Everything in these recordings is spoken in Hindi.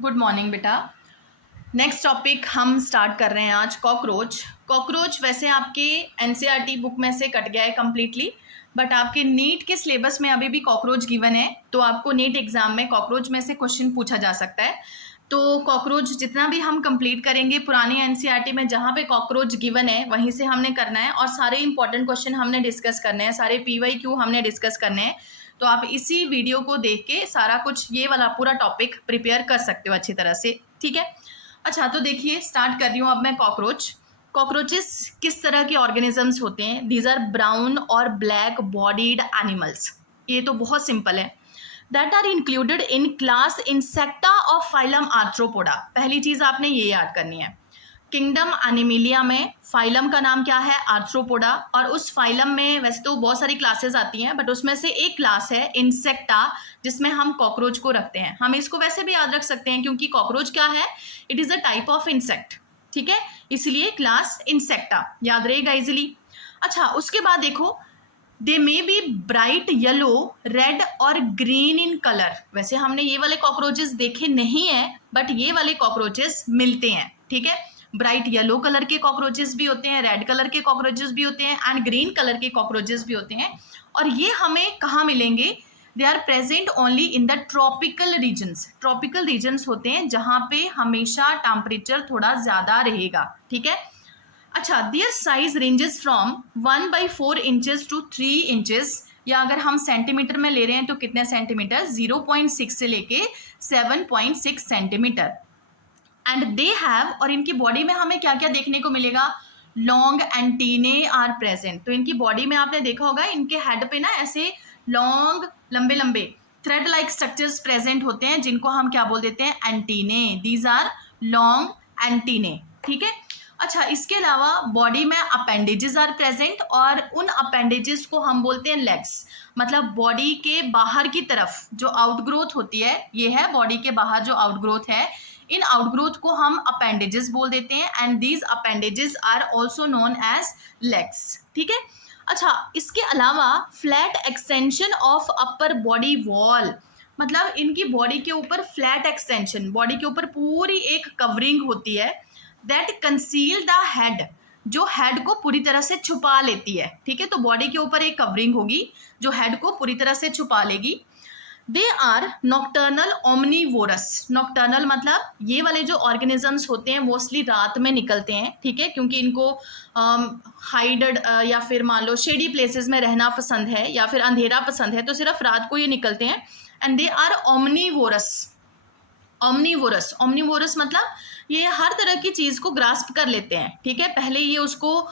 गुड मॉर्निंग बेटा। नेक्स्ट टॉपिक हम स्टार्ट कर रहे हैं आज कॉकरोच। कॉकरोच वैसे आपके एनसीईआरटी बुक में से कट गया है कम्प्लीटली, बट आपके नीट के सिलेबस में अभी भी कॉकरोच गिवन है, तो आपको नीट एग्जाम में कॉकरोच में से क्वेश्चन पूछा जा सकता है। तो कॉकरोच जितना भी हम कंप्लीट करेंगे पुरानी एनसीईआरटी में जहाँ पे कॉकरोच गिवन है वहीं से हमने करना है, और सारे इंपॉर्टेंट क्वेश्चन हमने डिस्कस करने हैं, सारे पीवाईक्यू हमने डिस्कस करने हैं। तो आप इसी वीडियो को देख के सारा कुछ ये वाला पूरा टॉपिक प्रिपेयर कर सकते हो अच्छी तरह से, ठीक है। अच्छा, तो देखिए स्टार्ट कर रही हूँ अब मैं कॉकरोच। कॉकरोचेस किस तरह के ऑर्गेनिजम्स होते हैं? दीज आर ब्राउन और ब्लैक बॉडीड एनिमल्स। ये तो बहुत सिंपल है। That are included in class Insecta of phylum Arthropoda. पहली चीज आपने ये याद करनी है। किंगडम एनिमिलिया में फाइलम का नाम क्या है? आर्थ्रोपोडा। और उस फाइलम में वैसे तो बहुत सारी क्लासेस आती हैं, बट उसमें से एक क्लास है इंसेक्टा, जिसमें हम कॉकरोच को रखते हैं। हम इसको वैसे भी याद रख सकते हैं क्योंकि कॉकरोच क्या है? It is a type of insect, ठीक है, इसलिए क्लास इंसेक्टा याद रहेगा इजिली। अच्छा, उसके बाद देखो, they may be bright yellow, red और ग्रीन इन कलर। वैसे हमने ये वाले कॉकरोचेस देखे नहीं है, बट ये वाले कॉकरोचेस मिलते हैं, ठीक है। ब्राइट येलो कलर के कॉकरोचेस भी होते हैं, रेड कलर के कॉकरोचेस भी होते हैं, एंड ग्रीन कलर के कॉकरोचेस भी होते हैं। और ये हमें कहाँ मिलेंगे? They are present only in the tropical regions. Tropical regions होते हैं जहाँ पे हमेशा टेम्परेचर थोड़ा ज़्यादा रहेगा, ठीक है। अच्छा, their size ranges from 1/4 inches to 3 inches, या अगर हम सेंटीमीटर में ले रहे हैं तो कितने सेंटीमीटर? 0.6 से लेके 7.6 सेंटीमीटर। एंड दे हैव, और इनकी बॉडी में हमें क्या क्या देखने को मिलेगा? Long antennae are present. तो इनकी बॉडी में आपने देखा होगा इनके हेड पे ना ऐसे लॉन्ग लंबे लंबे थ्रेड लाइक स्ट्रक्चर्स प्रेजेंट होते हैं, जिनको हम क्या बोल देते हैं? Antennae. These are long antennae, ठीक है। अच्छा, इसके अलावा बॉडी में अपेंडेजेस आर प्रेजेंट, और उन अपेंडेजेस को हम बोलते हैं लेग्स। मतलब बॉडी के बाहर की तरफ जो आउटग्रोथ होती है, ये है बॉडी के बाहर जो आउटग्रोथ है, इन आउटग्रोथ को हम अपेंडेजेस बोल देते हैं, and these appendages are also known as legs, ठीक है। अच्छा, इसके अलावा flat extension of upper body wall, मतलब इनकी बॉडी के ऊपर फ्लैट एक्सटेंशन, बॉडी के ऊपर पूरी एक कवरिंग होती है, दैट कंसील द हेड, जो हेड को पूरी तरह से छुपा लेती है, ठीक है। तो बॉडी के ऊपर एक कवरिंग होगी जो हेड को पूरी तरह से छुपा लेगी। They are nocturnal omnivorous. Nocturnal मतलब ये वाले जो ऑर्गेनिजम्स होते हैं मोस्टली रात में निकलते हैं, ठीक है, क्योंकि इनको हाइडेड या फिर मान लो शेडी प्लेसेस में रहना पसंद है, या फिर अंधेरा पसंद है, तो सिर्फ रात को ये निकलते हैं। And they are omnivorous. Omnivorous, omnivorous मतलब ये हर तरह की चीज को ग्रास्प कर लेते हैं, ठीक है। पहले ये उसको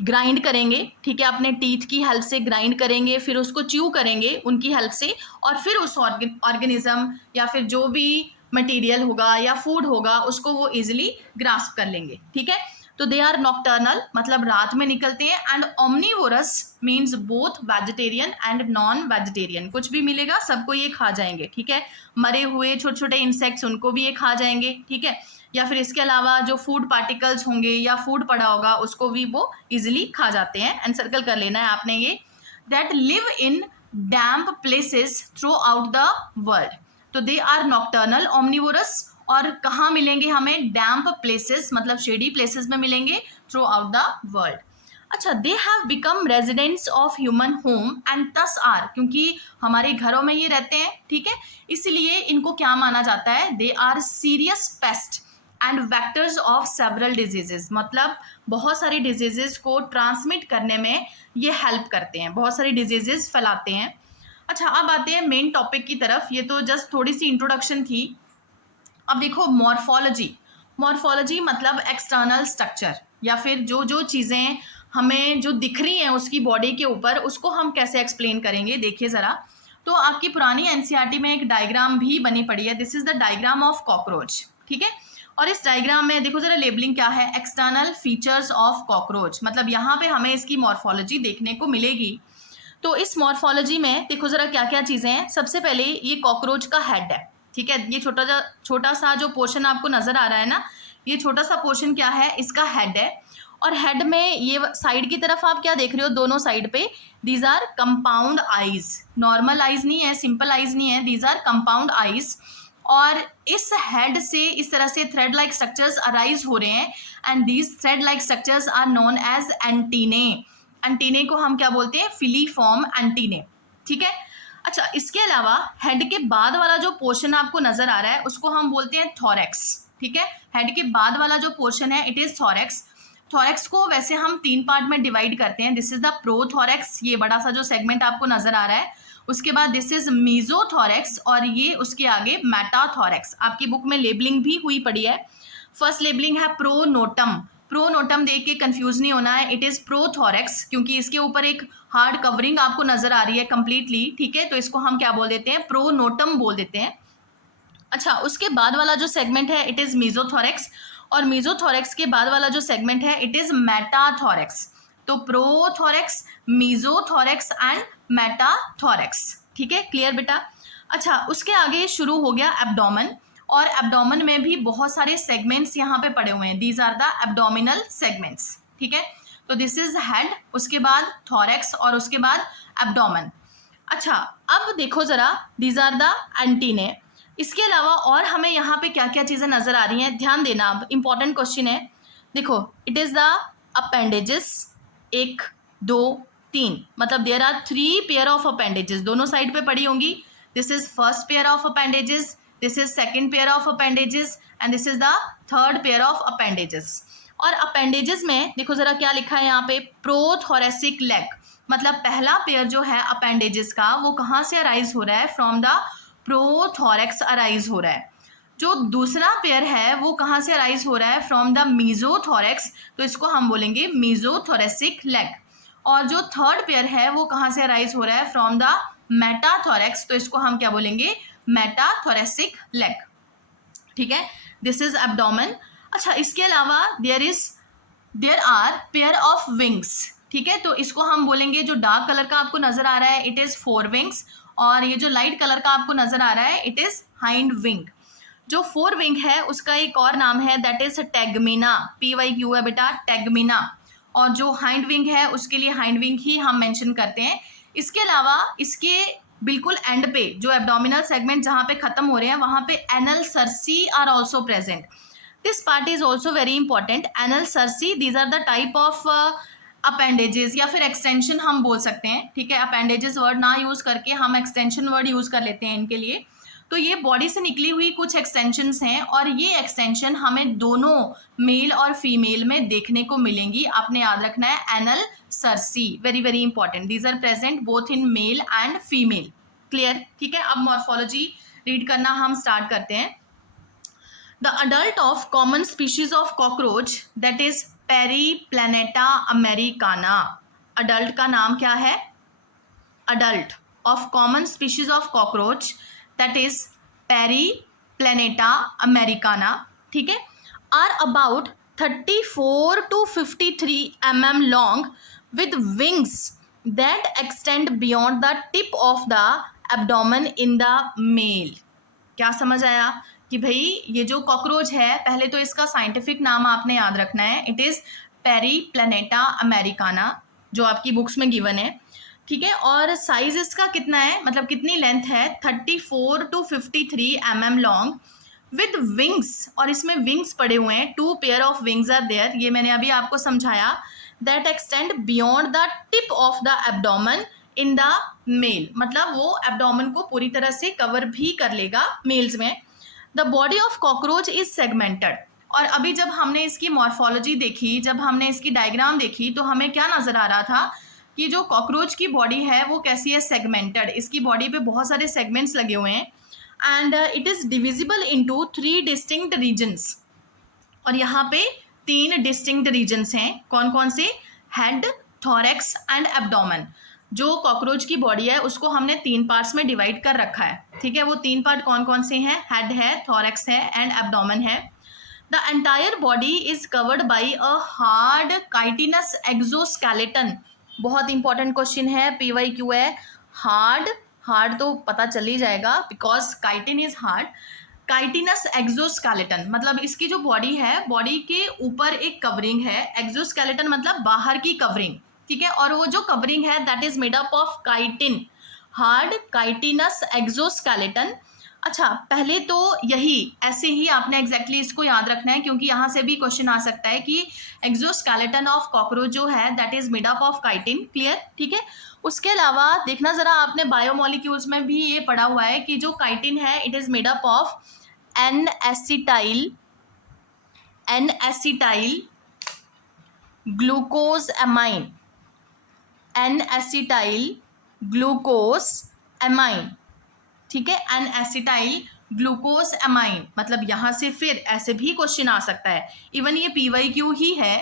ग्राइंड करेंगे, ठीक है, अपने टीथ की हेल्प से ग्राइंड करेंगे, फिर उसको च्यू करेंगे उनकी हेल्प से, और फिर उस ऑर्गेनिज्म या फिर जो भी मटेरियल होगा या फूड होगा उसको वो इजिली ग्रास्प कर लेंगे, ठीक है। तो दे आर नॉक्टर्नल मतलब रात में निकलते हैं, and omnivorous means both vegetarian and non vegetarian. कुछ भी मिलेगा सबको ये खा जाएंगे, ठीक है। मरे हुए छोटे छोटे इंसेक्ट्स उनको भी ये खा जाएंगे, ठीक है, या फिर इसके अलावा जो फूड पार्टिकल्स होंगे या फूड पड़ा होगा उसको भी वो इजिली खा जाते हैं। एंड सर्कल कर लेना है आपने ये। That live in damp places through out the world. तो दे आर नॉक्टर्नल ओमनीवोरस, और कहाँ मिलेंगे हमें? डैम्प प्लेसेस मतलब शेडी प्लेसेस में मिलेंगे थ्रू आउट द वर्ल्ड। अच्छा, they have become residents of human home and दस आर, क्योंकि हमारे घरों में ये रहते हैं, ठीक है, इसलिए इनको क्या माना जाता है? They are serious pest and vectors of several diseases. मतलब बहुत सारी डिजीजेस को ट्रांसमिट करने में ये हेल्प करते हैं, बहुत सारी डिजीजेस फैलाते हैं। अच्छा, अब आते हैं मेन टॉपिक की तरफ। ये तो जस्ट थोड़ी सी इंट्रोडक्शन थी। अब देखो मॉर्फोलॉजी। मॉर्फोलॉजी मतलब एक्सटर्नल स्ट्रक्चर, या फिर जो जो चीज़ें हमें जो दिख रही हैं उसकी बॉडी के ऊपर, उसको हम कैसे एक्सप्लेन करेंगे? देखिए ज़रा। तो आपकी पुरानी एनसीईआरटी में एक डायग्राम भी बनी पड़ी है। This is the diagram of cockroach, ठीक है। और इस डायग्राम में देखो जरा लेबलिंग क्या है? एक्सटर्नल फीचर्स ऑफ कॉकरोच, मतलब यहाँ पे हमें इसकी मॉर्फोलॉजी देखने को मिलेगी। तो इस मॉर्फोलॉजी में देखो जरा क्या क्या चीज़ें हैं। सबसे पहले ये कॉकरोच का हेड है, ठीक है। ये छोटा सा जो पोर्शन आपको नजर आ रहा है ना, ये छोटा सा पोर्शन क्या है? इसका हेड है। और हेड में ये साइड की तरफ आप क्या देख रहे हो? दोनों साइड पे these are compound eyes. Normal eyes नहीं है, सिंपल आईज नहीं है, दीज आर कंपाउंड आईज। और इस हेड से इस तरह से थ्रेड लाइक स्ट्रक्चर्स अराइज हो रहे हैं and these thread like structures are known as antennae. Antennae को हम क्या बोलते हैं? Filiform antennae. ठीक है। अच्छा, इसके अलावा हेड के बाद वाला जो पोर्शन आपको नजर आ रहा है उसको हम बोलते हैं थोरैक्स। ठीक है, हेड के बाद वाला जो पोर्शन है इट इज थोरैक्स। थोरैक्स को वैसे हम 3 पार्ट में डिवाइड करते हैं। दिस इज द प्रोथोरैक्स, ये बड़ा सा जो सेगमेंट आपको नजर आ रहा है। उसके बाद दिस इज मीजोथोरैक्स और ये उसके आगे मेटाथोरैक्स। आपकी बुक में लेबलिंग भी हुई पड़ी है। फर्स्ट लेबलिंग है प्रोनोटम। प्रोनोटम देख के कंफ्यूज नहीं होना है, इट इज प्रोथोरैक्स, क्योंकि इसके ऊपर एक हार्ड कवरिंग आपको नजर आ रही है कंप्लीटली। ठीक है, तो इसको हम क्या बोल देते हैं? प्रोनोटम बोल देते हैं। अच्छा, उसके बाद वाला जो सेगमेंट है इट इज मीजोथोरैक्स और मीजोथोरैक्स के बाद वाला जो सेगमेंट है इट इज मेटाथोरैक्स। तो प्रोथोरैक्स, मीजोथोरैक्स एंड मेटाथोरैक्स। ठीक है, क्लियर बेटा? अच्छा, उसके आगे शुरू हो गया एब्डोमेन और एब्डोमेन में भी बहुत सारे सेगमेंट्स यहाँ पे पड़े हुए हैं। These are the abdominal segments. ठीक है, तो दिस इज हेड, उसके बाद थोरैक्स और उसके बाद एब्डोमेन। अच्छा, अब देखो जरा, दीज आर द एंटीने। इसके अलावा और हमें यहाँ पे क्या क्या चीज़ें नजर आ रही हैं, ध्यान देना। अब इंपॉर्टेंट क्वेश्चन है, देखो इट इज द अपेंडेजेस। 1 2 3, मतलब there are 3 pair of appendages, दोनों साइड पे पड़ी होंगी। This is first pair of appendages, this is second pair of appendages and this is the third pair of appendages. और अपेंडेजेस में देखो जरा क्या लिखा है यहाँ पे? प्रोथोरेसिक लेग, मतलब पहला पेयर जो है अपेंडेजेस का वो कहाँ से अराइज हो रहा है? फ्रॉम द प्रोथोरैक्स अराइज हो रहा है। जो दूसरा पेयर है वो कहाँ से अराइज हो रहा है? फ्रॉम द मीजोथोरैक्स, तो इसको हम बोलेंगे मीजोथोरेसिक लेग। और जो थर्ड पेयर है वो कहाँ से अराइज हो रहा है? फ्रॉम द मेटाथोरैक्स, तो इसको हम क्या बोलेंगे? Metathoracic leg. ठीक है, दिस इज एब्डोमेन। अच्छा, इसके अलावा there are pair of wings. ठीक है, तो इसको हम बोलेंगे, जो डार्क कलर का आपको नजर आ रहा है इट इज फोर विंग्स और ये जो लाइट कलर का आपको नजर आ रहा है इट इज हाइंड विंग। जो फोर विंग है उसका एक और नाम है दैट इज टैगमिना। PYQ है बेटा, टैगमिना। और जो हाइंड विंग है उसके लिए हाइंड विंग ही हम मेंशन करते हैं। इसके अलावा इसके बिल्कुल एंड पे जो एब्डोमिनल सेगमेंट जहाँ पे खत्म हो रहे हैं वहाँ पे anal cirri are also present. This part is also very important. Anal cirri, these are the type of appendages या फिर एक्सटेंशन हम बोल सकते हैं। ठीक है, अपेंडेजेस वर्ड ना यूज करके हम एक्सटेंशन वर्ड यूज कर लेते हैं इनके लिए। तो ये बॉडी से निकली हुई कुछ एक्सटेंशंस हैं और ये एक्सटेंशन हमें दोनों मेल और फीमेल में देखने को मिलेंगी। आपने याद रखना है anal cerci, very very important. These are present both in male and female. Clear? ठीक है, अब मॉर्फोलॉजी रीड करना हम स्टार्ट करते हैं। The adult of common species of cockroach that is Periplaneta Americana. Adult का नाम क्या है? Adult of common species of cockroach that is Periplaneta Americana. ठीक है, are about 34 to 53 mm long with wings that extend beyond the tip of the abdomen in the male। क्या समझ आया कि भाई ये जो कॉकरोच है, पहले तो इसका साइंटिफिक नाम आपने याद रखना है, इट इज पेरीप्लैनेटा अमेरिकाना जो आपकी बुक्स में गिवन है। ठीक है, और साइज इसका कितना है, मतलब कितनी लेंथ है? 34 to 53 mm long with wings, और इसमें विंग्स पड़े हुए हैं। 2 pair of wings are there, ये मैंने अभी आपको समझाया। That extend beyond the tip of the abdomen in the male, मतलब वो एब्डोमेन को पूरी तरह से कवर भी कर लेगा मेल्स में। The body of cockroach is segmented. और अभी जब हमने इसकी मॉर्फोलॉजी देखी, जब हमने इसकी डायग्राम देखी, तो हमें क्या नजर आ रहा था कि जो कॉकरोच की बॉडी है वो कैसी है? सेगमेंटेड। इसकी बॉडी पे बहुत सारे सेगमेंट्स लगे हुए हैं and it is divisible into 3 distinct regions. और यहाँ पे 3 डिस्टिंक्ट रीजन्स हैं। कौन कौन से? Head, thorax and abdomen. जो कॉकरोच की बॉडी है उसको हमने 3 पार्ट्स में डिवाइड कर रखा है। ठीक है, वो 3 पार्ट कौन कौन से हैं? हेड है, थोरैक्स है एंड एब्डोमेन है। The entire body is covered by a hard chitinous exoskeleton. बहुत इंपॉर्टेंट क्वेश्चन है, PYQ है। हार्ड तो पता चल ही जाएगा because chitin is hard. Chitinous exoskeleton मतलब इसकी जो बॉडी है, बॉडी के ऊपर एक कवरिंग है। एक्सोस्केलेटन मतलब बाहर की कवरिंग। ठीक है, और वो जो कवरिंग है that is made up of chitin, hard chitinous exoskeleton अच्छा, पहले तो यही ऐसे ही आपने एग्जैक्टली इसको याद रखना है, क्योंकि यहाँ से भी क्वेश्चन आ सकता है कि एक्सोस्केलेटन ऑफ कॉकरोच जो है that is made up of chitin. Clear, ठीक है। उसके अलावा देखना जरा, आपने बायोमोलिक्यूल्स में भी ये पढ़ा हुआ है कि जो काइटिन है it is made up of N acetyl glucosamine, N acetyl glucosamine, ठीक है, एन एसिटाइल ग्लूकोज एमाइन। मतलब यहाँ से फिर ऐसे भी क्वेश्चन आ सकता है, इवन ये PYQ ही है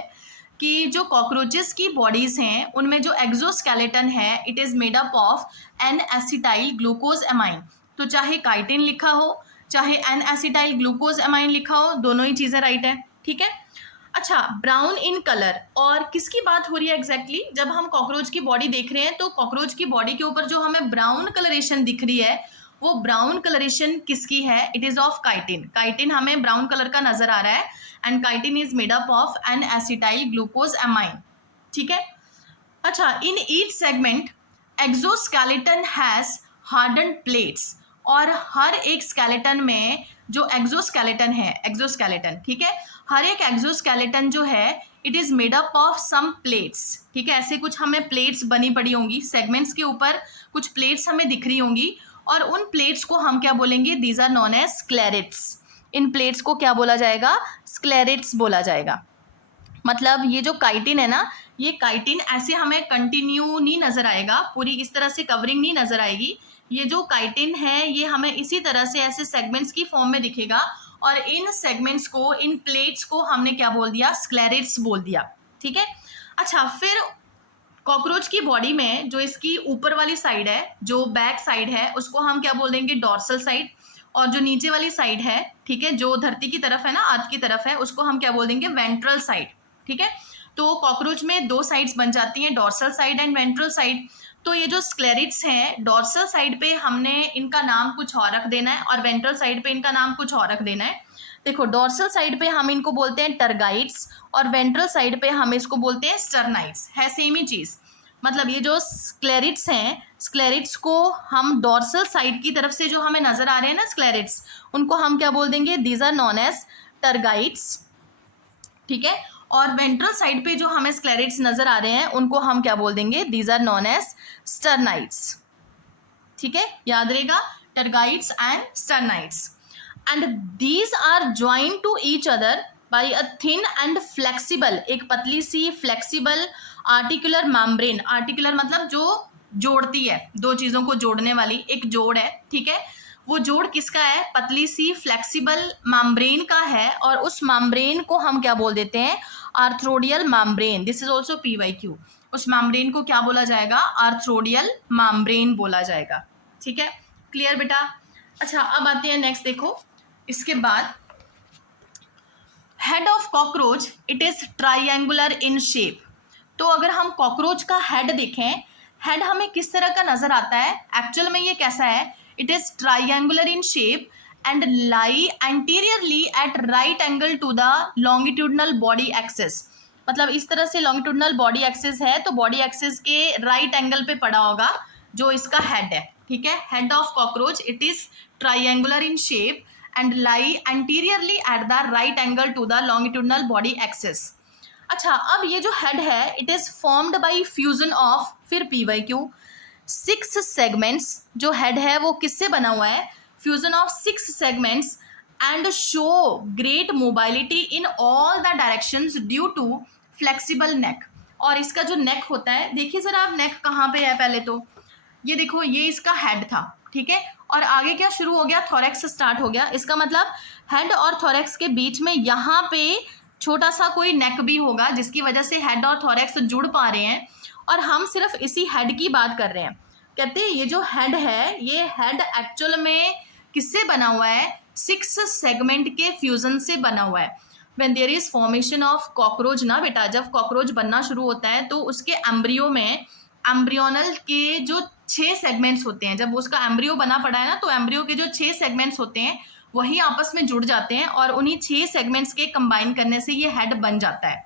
कि जो कॉकरोचेस की बॉडीज हैं उनमें जो एक्सोस्केलेटन है it is made up of N acetyl glucosamine. तो चाहे काइटिन लिखा हो चाहे एन एसिटाइल ग्लूकोज एमाइन लिखा हो, दोनों ही चीजें राइट है, ठीक है। अच्छा, ब्राउन इन कलर, और किसकी बात हो रही है एग्जैक्टली जब हम कॉकरोच की बॉडी देख रहे हैं तो कॉकरोच की बॉडी के ऊपर जो हमें ब्राउन कलरेशन दिख रही है वो ब्राउन कलरेशन किसकी है? It is of chitin. Chitin हमें ब्राउन कलर का नजर आ रहा है and chitin is made up of N acetyl glucosamine, ठीक है। अच्छा, in each segment exoskeleton has hardened plates, और हर एक स्केलेटन में जो एक्सोस्केलेटन, ठीक है, हर एक एक्सोस्केलेटन जो है it is made up of some plates, ठीक है। ऐसे कुछ हमें प्लेट्स बनी पड़ी होंगी, सेगमेंट्स के ऊपर कुछ प्लेट्स हमें दिख रही होंगी, और उन प्लेट्स को हम क्या बोलेंगे? These are known as sclerites. इन प्लेट्स को क्या बोला जाएगा? स्क्लेरेट्स बोला जाएगा। मतलब ये जो काइटिन है ना, ये काइटिन ऐसे हमें कंटिन्यू नहीं नजर आएगा, पूरी इस तरह से कवरिंग नहीं नजर आएगी। ये जो काइटिन है ये हमें इसी तरह से ऐसे सेगमेंट्स की फॉर्म में दिखेगा, और इन सेगमेंट्स को, इन प्लेट्स को हमने क्या बोल दिया? स्क्लेरेट्स बोल दिया, ठीक है। अच्छा, फिर कॉकरोच की बॉडी में जो इसकी ऊपर वाली साइड है, जो बैक साइड है, उसको हम क्या बोल देंगे? Dorsal side. और जो नीचे वाली साइड है, ठीक है, जो धरती की तरफ है ना, अर्थ की तरफ है, उसको हम क्या बोल देंगे? वेंट्रल साइड, ठीक है। तो कॉकरोच में दो साइड्स बन जाती हैं, dorsal side and ventral side. तो ये जो स्क्लेरिट्स हैं, डॉर्सल साइड पे हमने इनका नाम कुछ और रख देना है और वेंट्रल साइड पे इनका नाम कुछ और रख देना है। देखो, डॉर्सल साइड पे हम इनको बोलते हैं टर्गाइट्स, और वेंट्रल साइड पे हम इसको बोलते हैं स्टर्नाइट्स, है सेम ही चीज। मतलब ये जो स्क्लेरिट्स हैं, स्क्लेरिट्स को हम डॉर्सल साइड की तरफ से जो हमें नजर आ रहे हैं ना स्क्लेरिट्स, उनको हम क्या बोल देंगे? These are known as tergites, ठीक है। और वेंट्रल साइड पे जो हमें स्क्लेरिट्स नजर आ रहे हैं उनको हम क्या बोल देंगे? These are known as sternites, ठीक है, याद रहेगा, tergites and sternites. And these are joined to each other by a thin and flexible, एक पतली सी फ्लेक्सिबल आर्टिकुलर मेम्ब्रेन। आर्टिकुलर मतलब जो जोड़ती है, दो चीजों को जोड़ने वाली एक जोड़ है, ठीक है। वो जोड़ किसका है? पतली सी फ्लेक्सिबल मेम्ब्रेन का है, और उस मेम्ब्रेन को हम क्या बोल देते हैं? Arthrodial membrane. This is also PYQ। उस मेम्ब्रेन को क्या बोला जाएगा? आर्थ्रोडियल मेम्ब्रेन बोला जाएगा, ठीक है। क्लियर बेटा? अच्छा, अब आते हैं नेक्स्ट, देखो इसके बाद head of cockroach it is triangular in shape. तो अगर हम कॉकरोच का हेड देखें, हेड हमें किस तरह का नजर आता है? एक्चुअल में ये कैसा है? It is triangular in shape and lie anteriorly at right angle to the longitudinal body axis. मतलब इस तरह से लॉन्गिट्यूडनल बॉडी एक्सिस है, तो बॉडी एक्सिस के राइट एंगल पे पड़ा होगा जो इसका हेड है, ठीक है। Head of cockroach it is triangular in shape and lie anteriorly at the right angle to the longitudinal body axis. अच्छा, अब ये जो हेड है it is formed by fusion of, फिर PYQ, 6 सेगमेंट्स। जो हेड है वो किससे बना हुआ है? Fusion of 6 segments and show great mobility in all the directions due to flexible neck. और इसका जो नेक होता है, देखिए जरा आप, नेक कहाँ पे है? पहले तो ये देखो, ये इसका हेड था, ठीक है, और आगे क्या शुरू हो गया? थोरैक्स स्टार्ट हो गया। इसका मतलब हेड और थोरैक्स के बीच में यहाँ पे छोटा सा कोई नेक भी होगा जिसकी वजह से हेड और थोरैक्स जुड़ पा रहे हैं, और हम सिर्फ इसी हेड की बात कर रहे हैं। कहते हैं ये जो हेड है, ये हेड एक्चुअल में किससे बना हुआ है? 6 सेगमेंट के फ्यूजन से बना हुआ है। When there is formation of cockroach ना बेटा, जब कॉकरोच बनना शुरू होता है तो उसके एम्ब्रियो में, एम्ब्रियोनल के जो 6 सेगमेंट्स होते हैं, जब उसका एम्ब्रियो बना पड़ा है ना, तो एम्ब्रियो के जो 6 सेगमेंट्स होते हैं वही आपस में जुड़ जाते हैं, और उन्हीं 6 सेगमेंट्स के कंबाइन करने से ये हेड बन जाता है,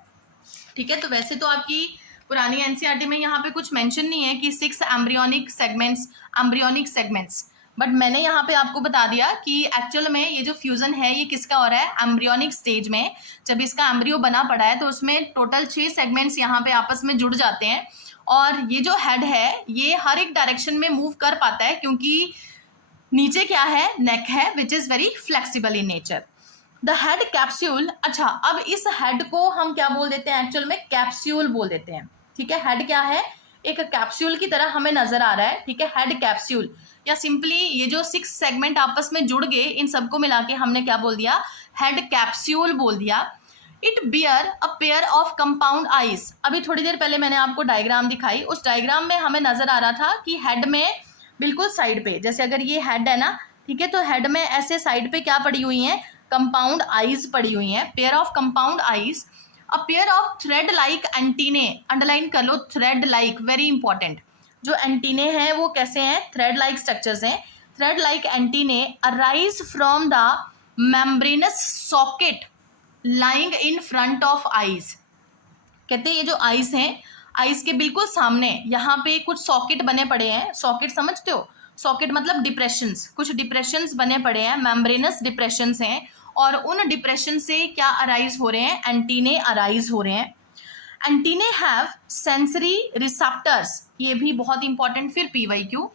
ठीक है। तो वैसे तो आपकी पुरानी NCERT में यहाँ पे कुछ मेंशन नहीं है कि 6 एम्ब्रियोनिक सेगमेंट्स बट मैंने यहाँ पे आपको बता दिया कि एक्चुअल में ये जो फ्यूजन है ये किसका हो रहा है, एम्ब्रियोनिक स्टेज में। जब इसका एम्ब्रियो बना पड़ा है तो उसमें टोटल 6 सेगमेंट्स यहाँ पे आपस में जुड़ जाते हैं, और ये जो हेड है ये हर एक डायरेक्शन में मूव कर पाता है, क्योंकि नीचे क्या है, नेक है, which is very flexible in nature. The head capsule, अच्छा अब इस हेड को हम क्या बोल देते हैं, एक्चुअल में कैप्सूल बोल देते हैं, ठीक है। हेड क्या है, एक कैप्सूल की तरह हमें नजर आ रहा है, ठीक है, हेड कैप्सूल, या सिंपली ये जो 6 सेगमेंट आपस में जुड़ गए इन सबको मिला के हमने क्या बोल दिया, हेड कैप्सूल बोल दिया। It beer a pair of compound eyes, अभी थोड़ी देर पहले मैंने आपको डायग्राम दिखाई, उस डायग्राम में हमें नजर आ रहा था कि हेड में बिल्कुल साइड पे, जैसे अगर ये हेड है ना, ठीक है, तो हेड में ऐसे साइड पे क्या पड़ी हुई है, कंपाउंड आइज पड़ी हुई हैं, pair of compound eyes, a pair of thread like antennae, underline कर लो, थ्रेड लाइक, वेरी इंपॉर्टेंट। जो एंटीने हैं वो कैसे हैं, थ्रेड लाइक स्ट्रक्चर्स हैं। Thread like antennae arise from the membranes socket lying in front of eyes. कहते हैं ये जो आइज हैं, आइज के बिल्कुल सामने यहाँ पे कुछ सॉकेट बने पड़े हैं, सॉकेट समझते हो, सॉकेट मतलब डिप्रेशंस, कुछ डिप्रेशंस बने पड़े हैं, मेम्ब्रेनस डिप्रेशंस हैं, और उन डिप्रेशन से क्या अराइज हो रहे हैं, एंटीने अराइज हो रहे हैं। एंटीने हैव सेंसरी रिसेप्टर्स, ये भी बहुत इंपॉर्टेंट, फिर PYQ,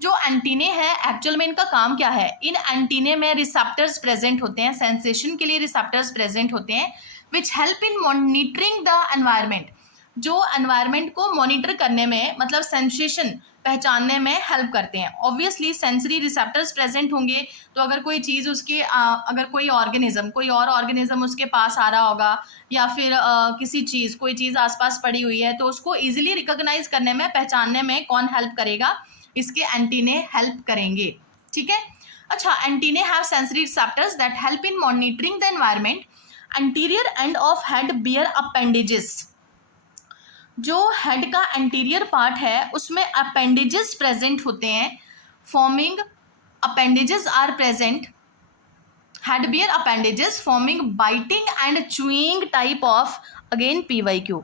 जो एंटीने हैं एक्चुअल में इनका काम क्या है, इन एंटीने में रिसेप्टर्स प्रेजेंट होते हैं, सेंसेशन के लिए रिसेप्टर्स प्रेजेंट होते हैं, विच help in monitoring the environment, जो एनवायरमेंट को मॉनिटर करने में, मतलब सेंसेशन पहचानने में हेल्प करते हैं। ऑब्वियसली सेंसरी रिसेप्टर्स प्रेजेंट होंगे तो अगर कोई चीज़ उसके अगर कोई ऑर्गेनिज्म, कोई और ऑर्गेनिज्म उसके पास आ रहा होगा, या फिर किसी चीज़, कोई चीज़ आसपास पड़ी हुई है, तो उसको इजीली रिकॉग्नाइज करने में, पहचानने में कौन हेल्प करेगा, इसके एंटीने हेल्प करेंगे, ठीक है। अच्छा, antennae have sensory receptors that help in monitoring the environment. Anterior end of head bear appendages, जो हेड का एंटीरियर पार्ट है उसमें अपेंडेजेस प्रेजेंट होते हैं, forming, appendages are present, head bear appendages forming biting and chewing type of, again PYQ,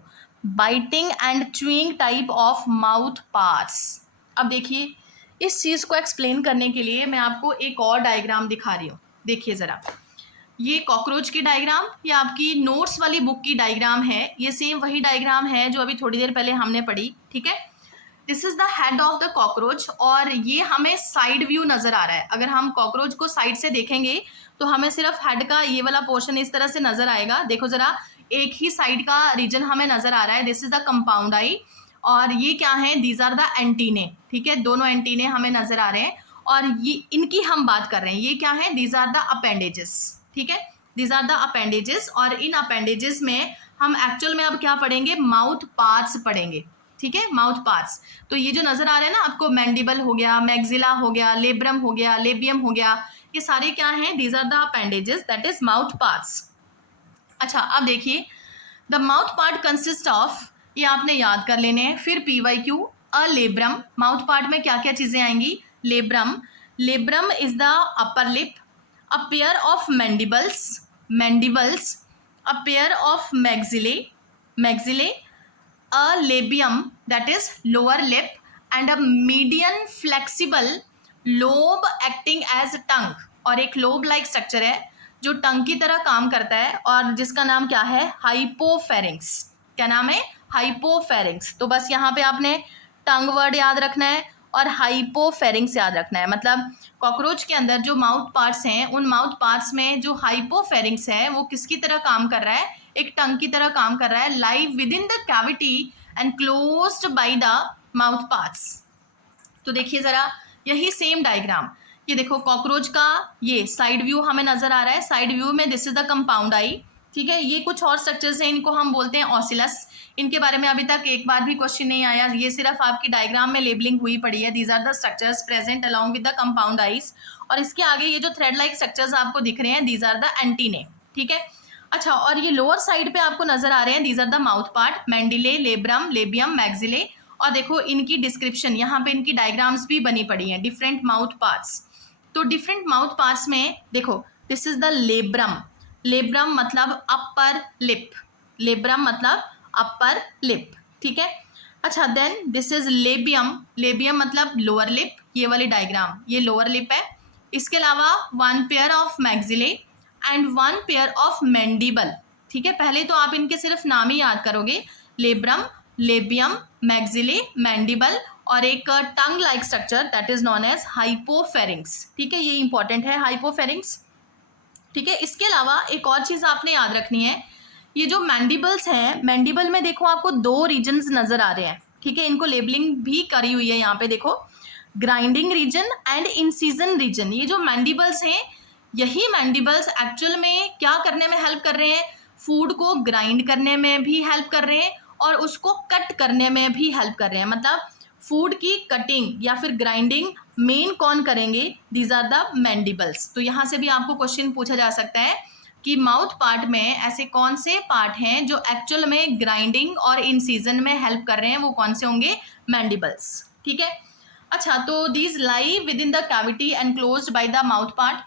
biting and chewing type of mouth parts. अब देखिए, इस चीज़ को एक्सप्लेन करने के लिए मैं आपको एक और डायग्राम दिखा रही हूँ, देखिए ज़रा, ये कॉकरोच की डायग्राम, ये आपकी नोट्स वाली बुक की डायग्राम है, ये सेम वही डायग्राम है जो अभी थोड़ी देर पहले हमने पढ़ी, ठीक है। This is the head of the cockroach, और ये हमें साइड व्यू नजर आ रहा है। अगर हम कॉकरोच को साइड से देखेंगे तो हमें सिर्फ हेड का ये वाला पोर्शन इस तरह से नजर आएगा, देखो जरा, एक ही साइड का रीजन हमें नजर आ रहा है, दिस इज द कंपाउंड आई, और ये क्या है, दीज आर द एंटीने, ठीक है, दोनों एंटीने हमें नजर आ रहे हैं, और ये इनकी हम बात कर रहे हैं, ये क्या है, दीज आर द अपेंडेजेस, ठीक है, दीज आर द अपेंडेजेस, और इन अपेंडेजेस में हम एक्चुअल में अब क्या पढ़ेंगे, माउथ पार्ट्स पढ़ेंगे, ठीक है, माउथ पार्ट्स। तो ये जो नजर आ रहे हैं ना आपको, मैंडिबल हो गया, मैक्सिला हो गया, लेब्रम हो गया, लेबियम हो गया, ये सारे क्या हैं, these are the appendages, that is mouth parts. अच्छा, अब देखिए, the mouth part consist of, ये आपने याद कर लेने हैं, फिर PYQ, a labrum, mouth part में क्या क्या चीजें आएंगी, labrum, labrum is the upper lip, a pair of mandibles, a pair of maxillae, a labium that is lower lip, and a median flexible lobe acting as tongue, और एक लोब लाइक स्ट्रक्चर है जो टंग की तरह काम करता है, और जिसका नाम क्या है, हाइपोफेरिंक्स। क्या नाम है, हाइपोफेरिंक्स। तो बस यहाँ पे आपने टंग वर्ड याद रखना है और हाइपोफेरिंक्स याद रखना है, मतलब कॉकरोच के अंदर जो माउथ पार्ट्स हैं, उन माउथ पार्ट्स में जो हाइपोफेरिंक्स है वो किसकी तरह काम कर रहा है, एक टंग की तरह काम कर रहा है, live with in the cavity and closed by the mouth parts. तो देखिए जरा, यही सेम डायग्राम, ये देखो कॉकरोच का ये साइड व्यू हमें नजर आ रहा है, साइड व्यू में दिस इज द कंपाउंड आई, ठीक है। ये कुछ और स्ट्रक्चर्स हैं, इनको हम बोलते हैं ऑसिलस, इनके बारे में अभी तक एक बार भी क्वेश्चन नहीं आया, ये सिर्फ आपकी डायग्राम में लेबलिंग हुई पड़ी है, these are the structures present along with the compound eyes, और इसके आगे ये जो थ्रेड लाइक स्ट्रक्चर्स आपको दिख रहे हैं, दीज आर द एंटीने, ठीक है। अच्छा, और ये लोअर साइड पे आपको नजर आ रहे हैं, these are the mouth part, mandible, labrum, labium, maxillae, और देखो इनकी डिस्क्रिप्शन, यहाँ पे इनकी डायग्राम्स भी बनी पड़ी हैं, डिफरेंट माउथ पार्ट्स। तो डिफरेंट माउथ पार्ट्स में देखो, this is the labrum, labrum मतलब अपर लिप, लेब्रम मतलब अपर लिप, ठीक है। अच्छा, then this is labium. Labium मतलब लोअर लिप, ये वाली डायग्राम ये लोअर लिप है। इसके अलावा 1 pair of maxillae and 1 pair of mandible. ठीक है, पहले तो आप इनके सिर्फ नाम ही याद करोगे, लेब्रम, लेबियम, मैक्सिले, मैंडिबल और एक tongue like structure that is known as hypopharynx. ठीक है, ये इंपॉर्टेंट है हाइपोफेरिंग्स। ठीक है, इसके अलावा एक और चीज़ आपने याद रखनी है, ये जो मैंडिबल्स हैं, मैंडिबल में देखो आपको 2 रीजन्स नजर आ रहे हैं। ठीक है, इनको लेबलिंग भी करी हुई है यहाँ पे देखो, grinding region and incision region. ये जो मैंडिबल्स हैं, यही मैंडिबल्स एक्चुअल में क्या करने में हेल्प कर रहे हैं, फूड को ग्राइंड करने में भी हेल्प कर रहे हैं और उसको कट करने में भी हेल्प कर रहे हैं। मतलब फूड की कटिंग या फिर ग्राइंडिंग मेन कौन करेंगे, दीज आर द मैंडिबल्स। तो यहाँ से भी आपको क्वेश्चन पूछा जा सकता है कि माउथ पार्ट में ऐसे कौन से पार्ट हैं जो एक्चुअल में ग्राइंडिंग और इंसीजन में हेल्प कर रहे हैं, वो कौन से होंगे, मैंडिबल्स। ठीक है, अच्छा, तो these lie with in the cavity and closed by the mouth part.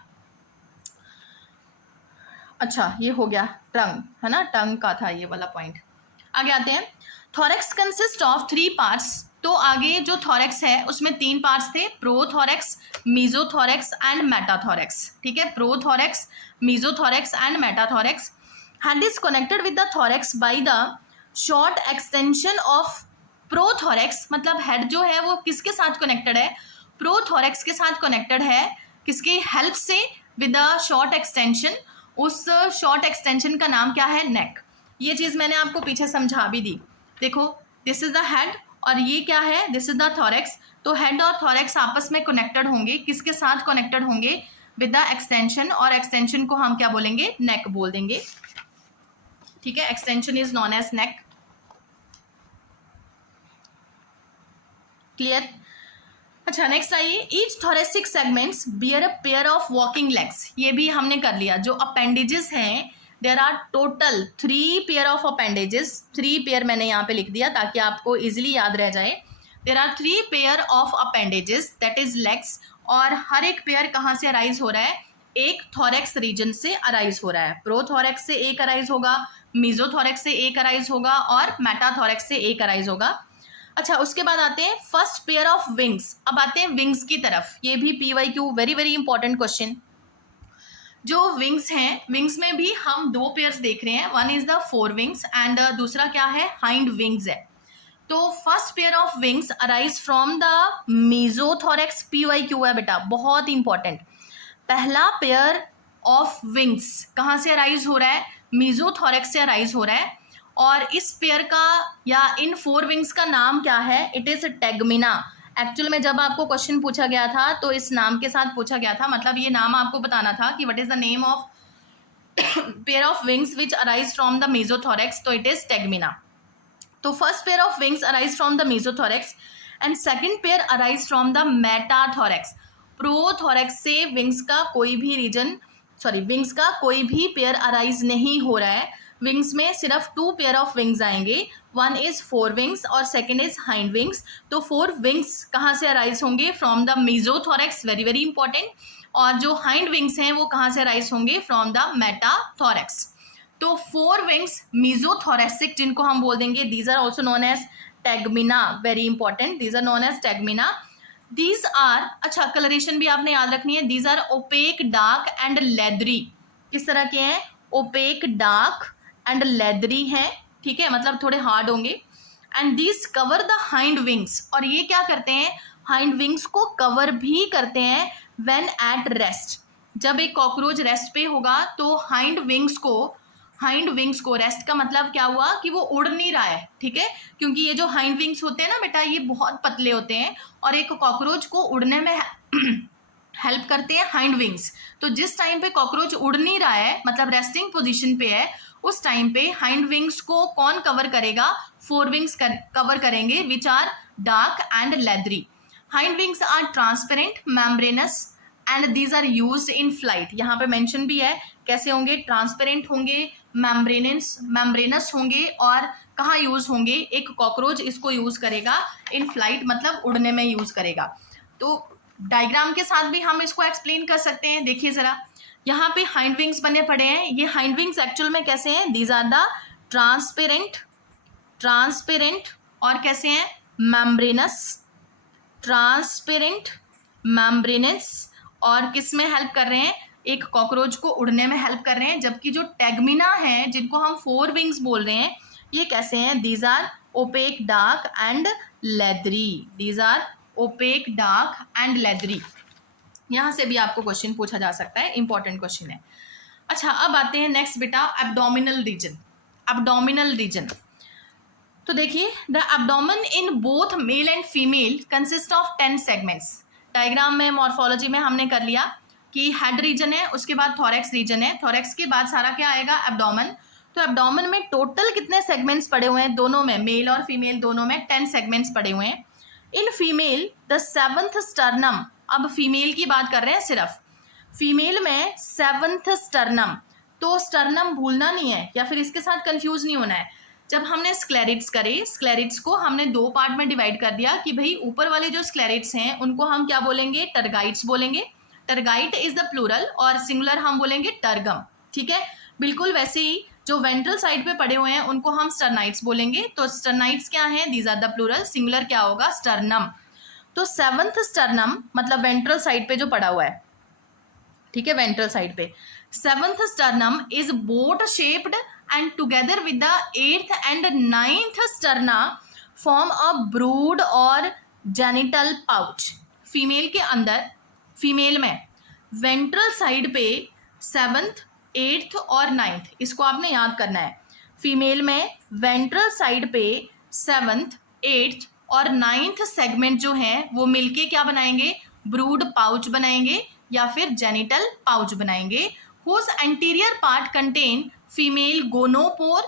अच्छा, ये हो गया टंग, है ना, टंग का था ये वाला पॉइंट। आगे आते हैं, थोरैक्स कंसिस्ट ऑफ 3 पार्ट्स। तो आगे जो थोरैक्स है उसमें 3 पार्ट्स थे, प्रोथोरैक्स, मीजोथोरैक्स एंड मेटाथोरैक्स। ठीक है, prothorax, mesothorax and metathorax. Head is connected with the thorax by the short extension of prothorax. मतलब हेड जो है वो किसके साथ कनेक्टेड है, प्रोथोरैक्स के साथ कनेक्टेड है, किसकी हेल्प से, विद द शॉर्ट एक्सटेंशन। उस शॉर्ट एक्सटेंशन का नाम क्या है, नेक। ये चीज़ मैंने आपको पीछे समझा भी दी। देखो, दिस इज द हेड और ये क्या है, दिस इज द थोरैक्स। तो हेड और थोरैक्स आपस में कनेक्टेड होंगे, किसके साथ कनेक्टेड होंगे, विद द एक्सटेंशन, और एक्सटेंशन को हम क्या बोलेंगे, नेक बोल देंगे। ठीक है, extension is known as neck. Clear. अच्छा, नेक्स्ट आइए, each thoracic segments bear a pair of walking legs. ये भी हमने कर लिया। जो अपेंडेजेस हैं, there are total 3 pair of appendages. 3 pair मैंने यहाँ पे लिख दिया ताकि आपको इजिली याद रह जाए। There are 3 pair of appendages that is legs, और हर एक पेयर कहाँ से अराइज हो रहा है, एक थोरैक्स रीजन से अराइज हो रहा है। प्रोथोरैक्स से एक अराइज होगा, मीजोथोरैक्स से एक अराइज होगा और मेटाथोरैक्स से एक अराइज होगा। अच्छा, उसके बाद आते हैं फर्स्ट पेयर ऑफ विंग्स। अब आते हैं विंग्स की तरफ, ये भी PYQ very very important question. जो विंग्स हैं, विंग्स में भी हम 2 पेयर्स देख रहे हैं, one is the four wings and दूसरा क्या है, हाइंड विंग्स है। तो first pair of wings arise from the mesothorax. PYQ है बेटा, बहुत इंपॉर्टेंट। पहला पेयर ऑफ विंग्स कहाँ से अराइज हो रहा है, मीजोथोरैक्स से अराइज हो रहा है। और इस पेयर का या इन 4 विंग्स का नाम क्या है, इट इज टेगमिना। एक्चुअल में जब आपको क्वेश्चन पूछा गया था तो इस नाम के साथ पूछा गया था, मतलब ये नाम आपको बताना था कि what is the name of pair of wings which arise from the mesothorax, तो इट इज टेगमिना। तो first pair of wings arise from the mesothorax and second pair arise from the metathorax. Prothorax से विंग्स का कोई भी रीजन, सॉरी, विंग्स का कोई भी पेयर अराइज नहीं हो रहा है। विंग्स में सिर्फ 2 पेयर ऑफ विंग्स आएंगे, वन इज फोर विंग्स और सेकंड इज हाइंड विंग्स। तो 4 विंग्स कहाँ से अराइज होंगे, from the mesothorax, very very important. और जो हाइंड विंग्स हैं वो कहाँ से अराइज होंगे, फ्रॉम द मेटाथोरैक्स। तो 4 विंग्स मीजोथोरेसिक, जिनको हम बोल देंगे, these are also known as tegmina, very important, these are known as tegmina. These are, अच्छा, कलरेशन भी आपने याद रखनी है, these are opaque, dark and leathery. किस तरह के हैं, ओपेक, डार्क एंड लेदरी हैं। ठीक है, मतलब थोड़े हार्ड होंगे। And these cover the hind wings, और ये क्या करते हैं, हाइंड विंग्स को कवर भी करते हैं व्हेन एट रेस्ट। जब एक कॉकरोच रेस्ट पे होगा तो हाइंड विंग्स को रेस्ट का मतलब क्या हुआ कि वो उड़ नहीं रहा है। ठीक है, क्योंकि ये जो हाइंड विंग्स होते हैं ना बेटा, ये बहुत पतले होते हैं और एक कॉकरोच को उड़ने में हेल्प करते हैं हाइंड विंग्स। तो जिस टाइम पे कॉकरोच उड़ नहीं रहा है, मतलब रेस्टिंग पोजीशन पे है, उस टाइम पे हाइंड विंग्स को कौन कवर करेगा, 4 विंग्स कवर करेंगे, which are dark and leathery. Hind wings are transparent, membranous and these are used in flight. यहाँ पे मेंशन भी है कैसे होंगे, ट्रांसपेरेंट होंगे, मेम्ब्रेनस होंगे, और कहाँ यूज होंगे, एक कॉकरोच इसको यूज करेगा इन फ्लाइट, मतलब उड़ने में यूज करेगा। तो डायग्राम के साथ भी हम इसको एक्सप्लेन कर सकते हैं। देखिए जरा, यहाँ पे हाइंड विंग्स बने पड़े हैं। ये हाइंड विंग्स एक्चुअल में कैसे हैं, दीज आर द ट्रांसपेरेंट और कैसे हैं, मेम्ब्रेनस, ट्रांसपेरेंट, मेम्ब्रेनस, और किस में हेल्प कर रहे हैं, एक कॉकरोच को उड़ने में हेल्प कर रहे हैं। जबकि जो टेगमिना हैं जिनको हम 4 विंग्स बोल रहे हैं, ये कैसे हैं, these are opaque, dark and leathery, these are opaque, dark and leathery. यहाँ से भी आपको क्वेश्चन पूछा जा सकता है, इंपॉर्टेंट क्वेश्चन है। अच्छा, अब आते हैं नेक्स्ट बेटा, एब्डोमिनल रीजन। एब्डोमिनल रीजन, तो देखिए, the abdomen in both male and female consist of 10 segments. Diagram में, मॉर्फोलॉजी में हमने कर लिया कि हेड रीजन है, उसके बाद थोरेक्स रीजन है, थोरेक्स के बाद सारा क्या आएगा, एब्डोमेन। तो एब्डोमेन में टोटल कितने सेगमेंट्स पड़े हुए हैं, दोनों में, मेल और फीमेल दोनों में 10 सेगमेंट्स पड़े हुए हैं। In female the 7th sternum, अब फीमेल की बात कर रहे हैं सिर्फ, फीमेल में 7th स्टर्नम, तो स्टर्नम भूलना नहीं है या फिर इसके साथ कंफ्यूज नहीं होना है। जब हमने स्क्लेरिट्स करे, स्क्लेरिट्स को हमने 2 पार्ट में डिवाइड कर दिया कि भाई ऊपर वाले जो स्क्लेरिट्स हैं उनको हम क्या बोलेंगे, टर्गाइट्स बोलेंगे, टर्गाइट इज द प्लूरल, और सिंगुलर हम बोलेंगे टर्गम, ठीक है। बिल्कुल वैसे ही जो वेंट्रल साइड पे पड़े हुए हैं उनको हम स्टर्नाइट्स बोलेंगे। तो स्टर्नाइट्स क्या हैं, these are the plural, singular क्या होगा, स्टर्नम। तो 7th स्टर्नम मतलब वेंट्रल साइड पे जो पड़ा हुआ है, ठीक है, वेंट्रल साइड पे 7th sternum is boat shaped and together with the 8th and 9th sterna form a brood or genital pouch। Female के अंदर, फीमेल में वेंट्रल साइड पे 7th, 8th और 9th, इसको आपने याद करना है। फीमेल में वेंट्रल साइड पे 7th, 8th और 9th सेगमेंट जो हैं वो मिलके क्या बनाएंगे, ब्रूड पाउच बनाएंगे या फिर जेनिटल पाउच बनाएंगे। whose anterior part contain female gonopore,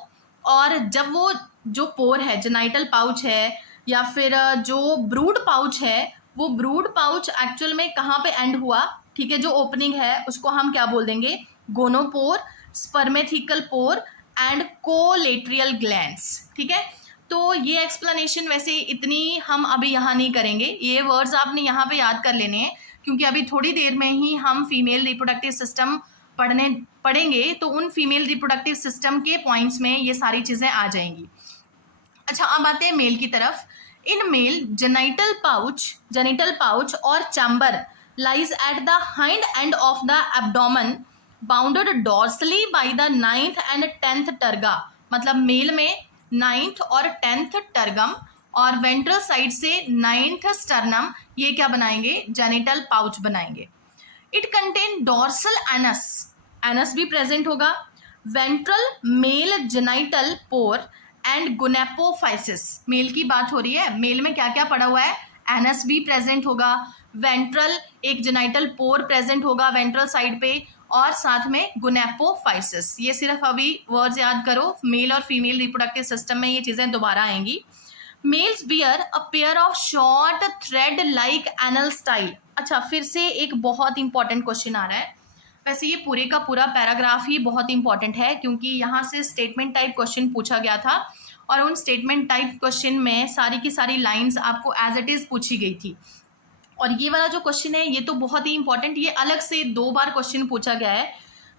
और जब वो जो पोर है, जेनाइटल पाउच है या फिर जो ब्रूड पाउच है, वो ब्रूड पाउच एक्चुअल में कहाँ पे एंड हुआ, ठीक है, जो ओपनिंग है उसको हम क्या बोल देंगे, gonopore, spermathecal pore and collaterial glands, ठीक है। तो ये एक्सप्लेनेशन वैसे इतनी हम अभी यहाँ नहीं करेंगे, ये वर्ड्स आपने यहाँ पे याद कर लेने हैं, क्योंकि अभी थोड़ी देर में ही हम फीमेल रिप्रोडक्टिव सिस्टम पढ़ेंगे, तो उन फीमेल रिप्रोडक्टिव सिस्टम के पॉइंट्स में ये सारी चीज़ें आ जाएंगी। अच्छा, अब आते हैं मेल की तरफ। इन मेल जेनिटल पाउच और chamber lies at the hind end of the abdomen bounded dorsally by the 9th and 10th टर्गा, मतलब मेल में 9th और 10th टर्गम और वेंट्रल साइड से 9th स्टर्नम, ये क्या बनाएंगे, जेनिटल पाउच बनाएंगे। It contain dorsal anus, anus भी प्रेजेंट होगा, ventral male genital pore and gonapophysis, male की बात हो रही है, मेल में क्या क्या पड़ा हुआ है, एनस भी प्रेजेंट होगा, वेंट्रल एक जेनाइटल पोर प्रेजेंट होगा वेंट्रल साइड पे, और साथ में गोनेपोफाइसिस। ये सिर्फ अभी वर्ड्स याद करो, मेल और फीमेल रिप्रोडक्टिव सिस्टम में ये चीज़ें दोबारा आएंगी। Males bear a pair of short thread like anal style. अच्छा, फिर से एक बहुत इंपॉर्टेंट क्वेश्चन आ रहा है। वैसे ये पूरे का पूरा पैराग्राफ ही बहुत इंपॉर्टेंट है, क्योंकि यहाँ से स्टेटमेंट टाइप क्वेश्चन पूछा गया था और उन स्टेटमेंट टाइप क्वेश्चन में सारी की सारी लाइंस आपको एज इट इज़ पूछी गई थी। और ये वाला जो क्वेश्चन है ये तो बहुत ही इंपॉर्टेंट, ये अलग से 2 बार क्वेश्चन पूछा गया है।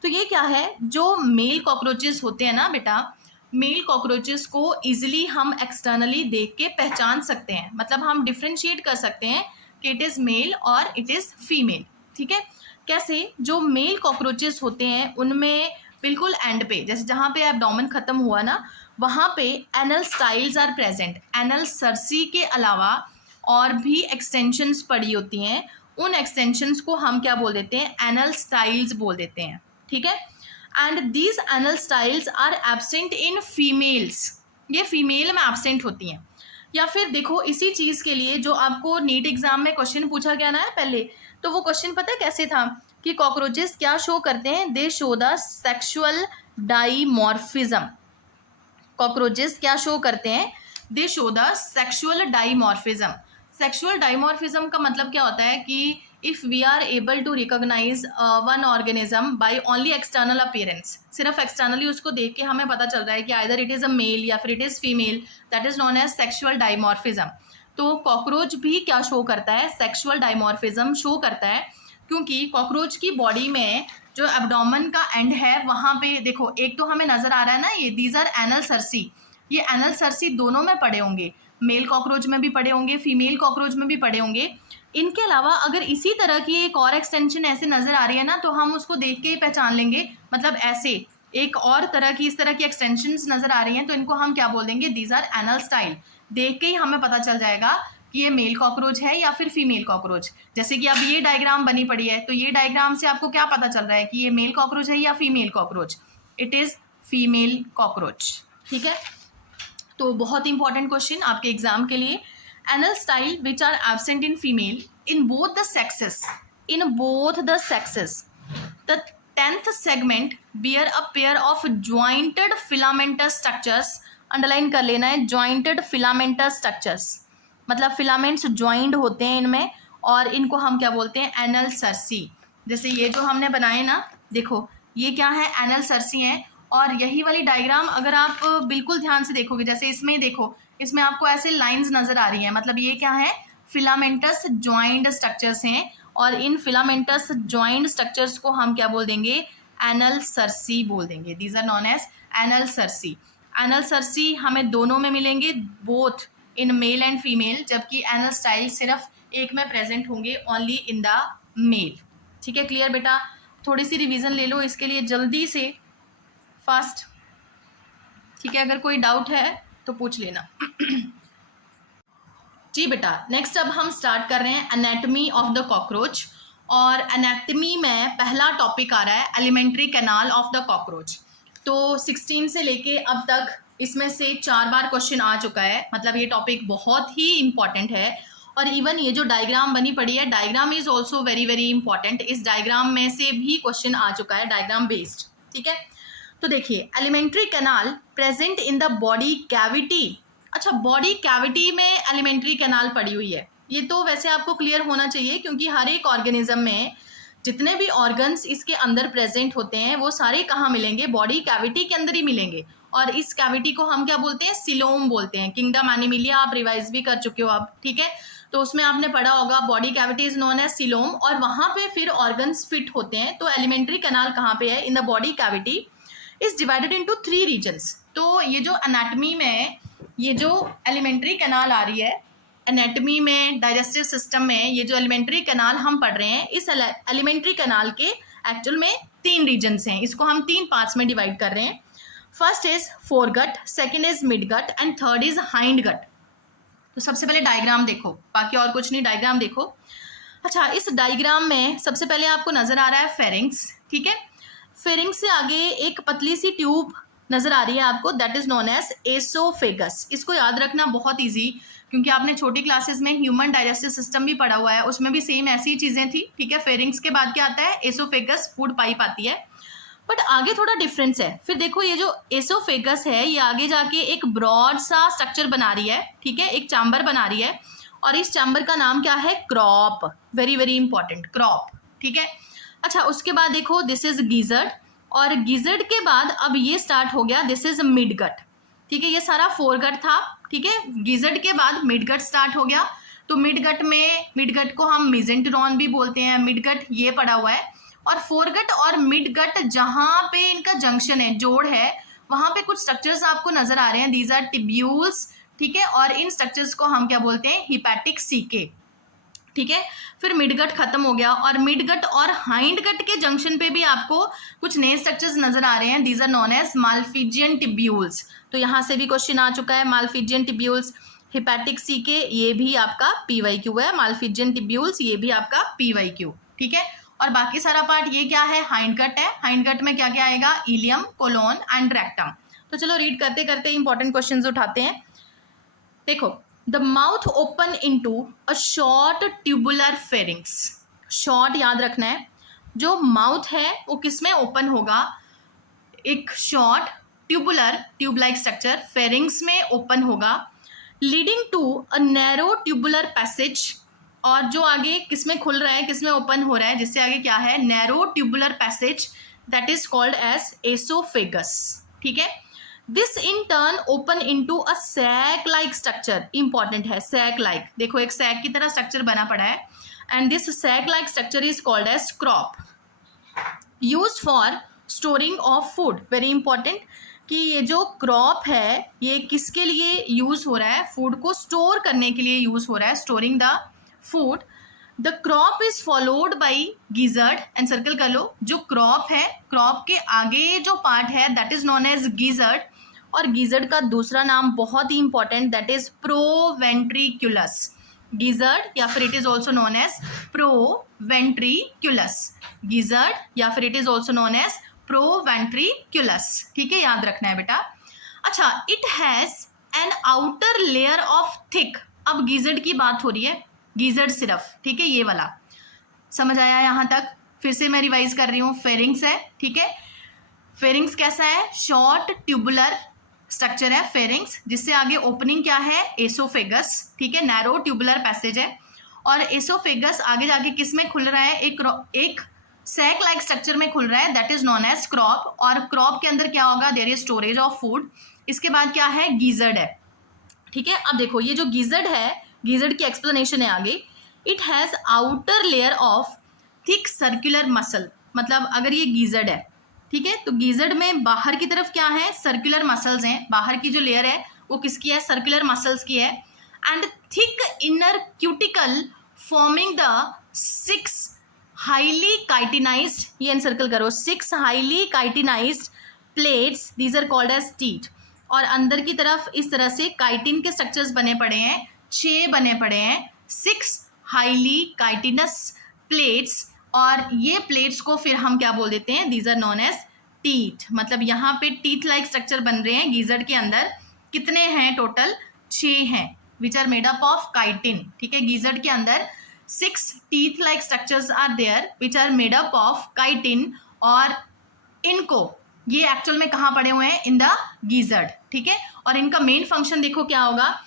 तो ये क्या है, जो मेल कॉकरोचेस होते हैं ना बेटा, मेल कॉकरोचेस को इजीली हम एक्सटर्नली देख के पहचान सकते हैं, मतलब हम डिफ्रेंशिएट कर सकते हैं कि इट इज़ मेल और इट इज़ फीमेल, ठीक है। कैसे, जो मेल कॉकरोचेस होते हैं उनमें बिल्कुल एंड पे, जैसे जहाँ पे एब्डोमेन ख़त्म हुआ ना, वहाँ पे anal styles are present. Anal cerci के अलावा और भी एक्सटेंशंस पड़ी होती हैं, उन एक्सटेंशंस को हम क्या बोल देते हैं, एनल स्टाइल्स बोल देते हैं, ठीक है। And these anal styles are absent in females, ये फीमेल में एब्सेंट होती हैं। या फिर देखो, इसी चीज़ के लिए जो आपको नीट एग्जाम में क्वेश्चन पूछा गया ना पहले, तो वो क्वेश्चन पता है कैसे था कि कॉकरोचेस क्या शो करते हैं, they show the sexual dimorphism. Cockroaches क्या शो करते हैं, they show the sexual dimorphism. Sexual dimorphism का मतलब क्या होता है कि if we are able to recognise one organism by only external appearance, सिर्फ एक्सटर्नली उसको देख के हमें पता चल रहा है कि either it is a male या फिर it is female, that is known as sexual dimorphism. तो कॉकरोच भी क्या शो करता है, सेक्सुअल डाइमॉर्फिज्म शो करता है, क्योंकि कॉकरोच की बॉडी में जो एब्डोमेन का एंड है वहाँ पे देखो, एक तो हमें नज़र आ रहा है ना, ये दीज आर एनल सर्सी, ये एनल सर्सी दोनों में पड़े होंगे, मेल कॉकरोच में भी पड़े होंगे, फीमेल कॉकरोच में भी पड़े होंगे। इनके अलावा अगर इसी तरह की एक और एक्सटेंशन ऐसे नज़र आ रही है ना, तो हम उसको देख के ही पहचान लेंगे। मतलब ऐसे एक और तरह की, इस तरह की एक्सटेंशंस नज़र आ रही हैं, तो इनको हम क्या बोल देंगे, दीज आर एनल स्टाइल। देख के ही हमें पता चल जाएगा कि ये मेल कॉकरोच है या फिर फीमेल कॉकरोच। जैसे कि अब ये डायग्राम बनी पड़ी है, तो ये डायग्राम से आपको क्या पता चल रहा है कि ये मेल कॉकरोच है या female cockroach? It is female cockroach. ठीक है, तो बहुत इंपॉर्टेंट क्वेश्चन आपके एग्जाम के लिए। Anal style which are absent in female in both the sexes, in both the sexes the 10th segment bear a pair of jointed filamentous structures। Underline कर लेना है, jointed filamentous structures मतलब फिलामेंट्स ज्वाइंट होते हैं इनमें, और इनको हम क्या बोलते हैं, एनल सर्सी। जैसे ये जो हमने बनाए ना, देखो ये क्या है, एनल सर्सी है। और यही वाली डायग्राम अगर आप बिल्कुल ध्यान से देखोगे, जैसे इसमें ही देखो, इसमें आपको ऐसे लाइंस नजर आ रही हैं, मतलब ये क्या है, फिलामेंटस ज्वाइंट स्ट्रक्चर्स हैं। और इन फिलामेंटस ज्वाइंट स्ट्रक्चर्स को हम क्या बोल देंगे, एनल सर्सी बोल देंगे। These are known as anal cerci. Anal cerci हमें दोनों में मिलेंगे, both in male and female, जबकि एनल स्टाइल सिर्फ एक में प्रेजेंट होंगे, ओनली इन द मेल। ठीक है, क्लियर बेटा? थोड़ी सी रिवीजन ले लो इसके लिए जल्दी से, फास्ट। ठीक है, अगर कोई डाउट है तो पूछ लेना। जी बेटा, नेक्स्ट अब हम स्टार्ट कर रहे हैं एनाटमी ऑफ द कॉकरोच। और एनाटमी में पहला टॉपिक आ रहा है elementary canal of the cockroach. तो 16 से लेके अब तक इसमें से 4 बार क्वेश्चन आ चुका है, मतलब ये टॉपिक बहुत ही इंपॉर्टेंट है। और इवन ये जो डायग्राम बनी पड़ी है, diagram is also very very important. इस डायग्राम में से भी क्वेश्चन आ चुका है, डायग्राम बेस्ड। ठीक है, तो देखिए, alimentary canal present in the body cavity. अच्छा, बॉडी कैविटी में एलिमेंट्री कैनाल पड़ी हुई है, ये तो वैसे आपको क्लियर होना चाहिए, क्योंकि हर एक ऑर्गेनिज्म में जितने भी ऑर्गन्स इसके अंदर प्रेजेंट होते हैं वो सारे कहाँ मिलेंगे, बॉडी कैविटी के अंदर ही मिलेंगे। और इस कैविटी को हम क्या बोलते हैं, सिलोम बोलते हैं। किंगडम एनिमिलिया आप रिवाइज भी कर चुके हो आप, ठीक है, तो उसमें आपने पढ़ा होगा body cavity is known as coelom, और वहाँ पे फिर ऑर्गन्स फिट होते हैं। तो एलिमेंट्री कैनाल कहाँ पे है, in the body cavity, is divided into 3 regions. तो ये जो एनाटमी में ये जो एलिमेंट्री कैनाल आ रही है, एनाटमी में, डाइजेस्टिव सिस्टम में, ये जो एलिमेंट्री कैनाल हम पढ़ रहे हैं, इस एलिमेंट्री कैनाल के एक्चुअल में 3 रीजन्स हैं। इसको हम 3 पार्ट्स में डिवाइड कर रहे हैं। First is foregut, second is midgut and third is hind gut. तो सबसे पहले डायग्राम देखो, बाकी और कुछ नहीं, डायग्राम देखो। अच्छा, इस डायग्राम में सबसे पहले आपको नजर आ रहा है फेरिंग्स। ठीक है, फेरिंग्स से आगे एक पतली सी ट्यूब नजर आ रही है आपको, that is known as oesophagus. इसको याद रखना बहुत इजी, क्योंकि आपने छोटी क्लासेस में ह्यूमन डाइजेस्टिव सिस्टम भी पढ़ा हुआ है, उसमें भी सेम ऐसी चीजें थी। ठीक है, फेरिंग्स के बाद क्या आता है, एसोफेगस, फूड पाइप आती है, बट आगे थोड़ा डिफरेंस है। फिर देखो, ये जो एसोफेगस है ये आगे जाके एक ब्रॉड सा स्ट्रक्चर बना रही है। ठीक है, एक चैम्बर बना रही है, और इस चैम्बर का नाम क्या है, crop. Very very important, crop. ठीक है, अच्छा, उसके बाद देखो, दिस इज गिजर्ड, और गिजर्ड के बाद अब ये स्टार्ट हो गया, दिस इज मिडगट। ठीक है, ये सारा फोरगट था। ठीक है, गिजर्ड के बाद मिडगट स्टार्ट हो गया। तो मिडगट में, मिडगट को हम मिजेंटेरॉन भी बोलते हैं, मिडगट ये पड़ा हुआ है। और फोरगट और मिडगट जहाँ पे इनका जंक्शन है, जोड़ है, वहाँ पे कुछ स्ट्रक्चर्स आपको नजर आ रहे हैं, दीज आर टिब्यूल्स। ठीक है, और इन स्ट्रक्चर्स को हम क्या बोलते हैं, हिपैटिक सीके। ठीक है, फिर मिडगट खत्म हो गया, और मिडगट और हाइंड गट के जंक्शन पे भी आपको कुछ नए स्ट्रक्चर्स नजर आ रहे हैं, these are known as Malpighian tubules. तो यहाँ से भी क्वेश्चन आ चुका है, मालफिजियन टिब्यूल्स, हिपैटिक सीके, ये भी आपका PYQ है, मालफिजियन टिब्यूल्स, ये भी आपका PYQ। ठीक है, और बाकी सारा पार्ट ये क्या है, हाइंड गट है। हाइंड गट में क्या क्या आएगा, इलियम, कोलोन एंड रेक्टम। तो चलो रीड करते करते इंपॉर्टेंट क्वेश्चंस उठाते हैं। देखो, the mouth open into a short tubular pharynx. Short याद रखना है, जो माउथ है वो किस में ओपन होगा, एक short tubular, tube like structure pharynx में ओपन होगा, leading to a narrow tubular passage. और जो आगे किस में खुल रहा है, किस में ओपन हो रहा है, जिससे आगे क्या है, narrow tubular passage, that is called as oesophagus. ठीक है, this in turn open into a sac like structure. Important है, सैक लाइक, देखो एक सैक की तरह स्ट्रक्चर बना पड़ा है, and this sac like structure is called as crop, used for storing of food, very important, कि ये जो क्रॉप है ये किसके लिए यूज़ हो रहा है, फूड को स्टोर करने के लिए यूज़ हो रहा है, storing the food. The crop is followed by gizzard, and circle कर लो, जो क्रॉप है, क्रॉप के आगे जो पार्ट है that is known as gizzard, और गिजर्ड का दूसरा नाम बहुत ही important, that is proventriculus. Gizzard या फिर it is also known as proventriculus, gizzard या फिर it is also known as proventriculus, ठीक है, याद रखना है बेटा। अच्छा, it has an outer layer of thick, अब गिजर्ड की बात हो रही है, गिजर्ड सिर्फ, ठीक है, ये वाला समझ आया यहाँ तक? फिर से मैं रिवाइज कर रही हूँ, फेरिंग्स है, ठीक है, फेरिंग्स कैसा है, शॉर्ट ट्यूबुलर स्ट्रक्चर है फेरिंग्स, जिससे आगे ओपनिंग क्या है, एसोफेगस, ठीक है, नैरो ट्यूबुलर पैसेज है, और एसोफेगस आगे जाके किस में खुल रहा है, एक सैक लाइक स्ट्रक्चर में खुल रहा है, that is known as crop, और क्रॉप के अंदर क्या होगा, there is storage of food. इसके बाद क्या है, गीजर्ड है, ठीक है। अब देखो ये जो गीजर्ड है, गीजर्ड की एक्सप्लेनेशन है आगे, it has outer layer of thick circular muscle, मतलब अगर ये गीजर्ड है, ठीक है, तो गीजर्ड में बाहर की तरफ क्या है, सर्कुलर मसल्स हैं, बाहर की जो लेयर है वो किसकी है, सर्कुलर मसल्स की है, and thick inner cuticle forming the 6 highly chitinised, ये एनसर्कल करो, 6 highly chitinised plates, these are called as teeth, और अंदर की तरफ इस तरह से काइटिन के स्ट्रक्चर्स बने पड़े हैं, 6 बने पड़े हैं, 6 हाईली काइटिनस प्लेट्स, और ये प्लेट्स को फिर हम क्या बोल देते हैं, these are known as teeth, मतलब यहाँ पे टीथ लाइक स्ट्रक्चर बन रहे हैं गीजर्ड के अंदर, कितने हैं टोटल, 6 हैं, which are made up of chitin, ठीक है, गीजर्ड के अंदर 6 teeth like structures are there which are made up of chitin, और इनको ये एक्चुअल में कहाँ पड़े हुए हैं, इन द गीजर्ड, ठीक है, और इनका मेन फंक्शन देखो क्या होगा,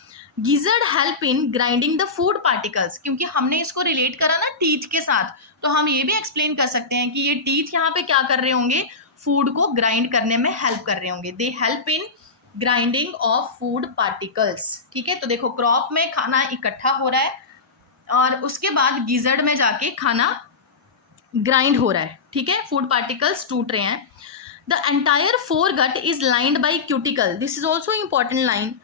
gizzard help in grinding the food particles, क्योंकि हमने इसको रिलेट करा ना टीथ के साथ, तो हम ये भी एक्सप्लेन कर सकते हैं कि ये टीथ यहाँ पे क्या कर रहे होंगे, फूड को ग्राइंड करने में हेल्प कर रहे होंगे, दे help in grinding of food particles, ठीक है। तो देखो क्रॉप में खाना इकट्ठा हो रहा है और उसके बाद गीजर्ड में जाके खाना ग्राइंड हो रहा है, ठीक है, फूड पार्टिकल्स टूट रहे हैं। The entire foregut is lined by cuticle, this is also important line,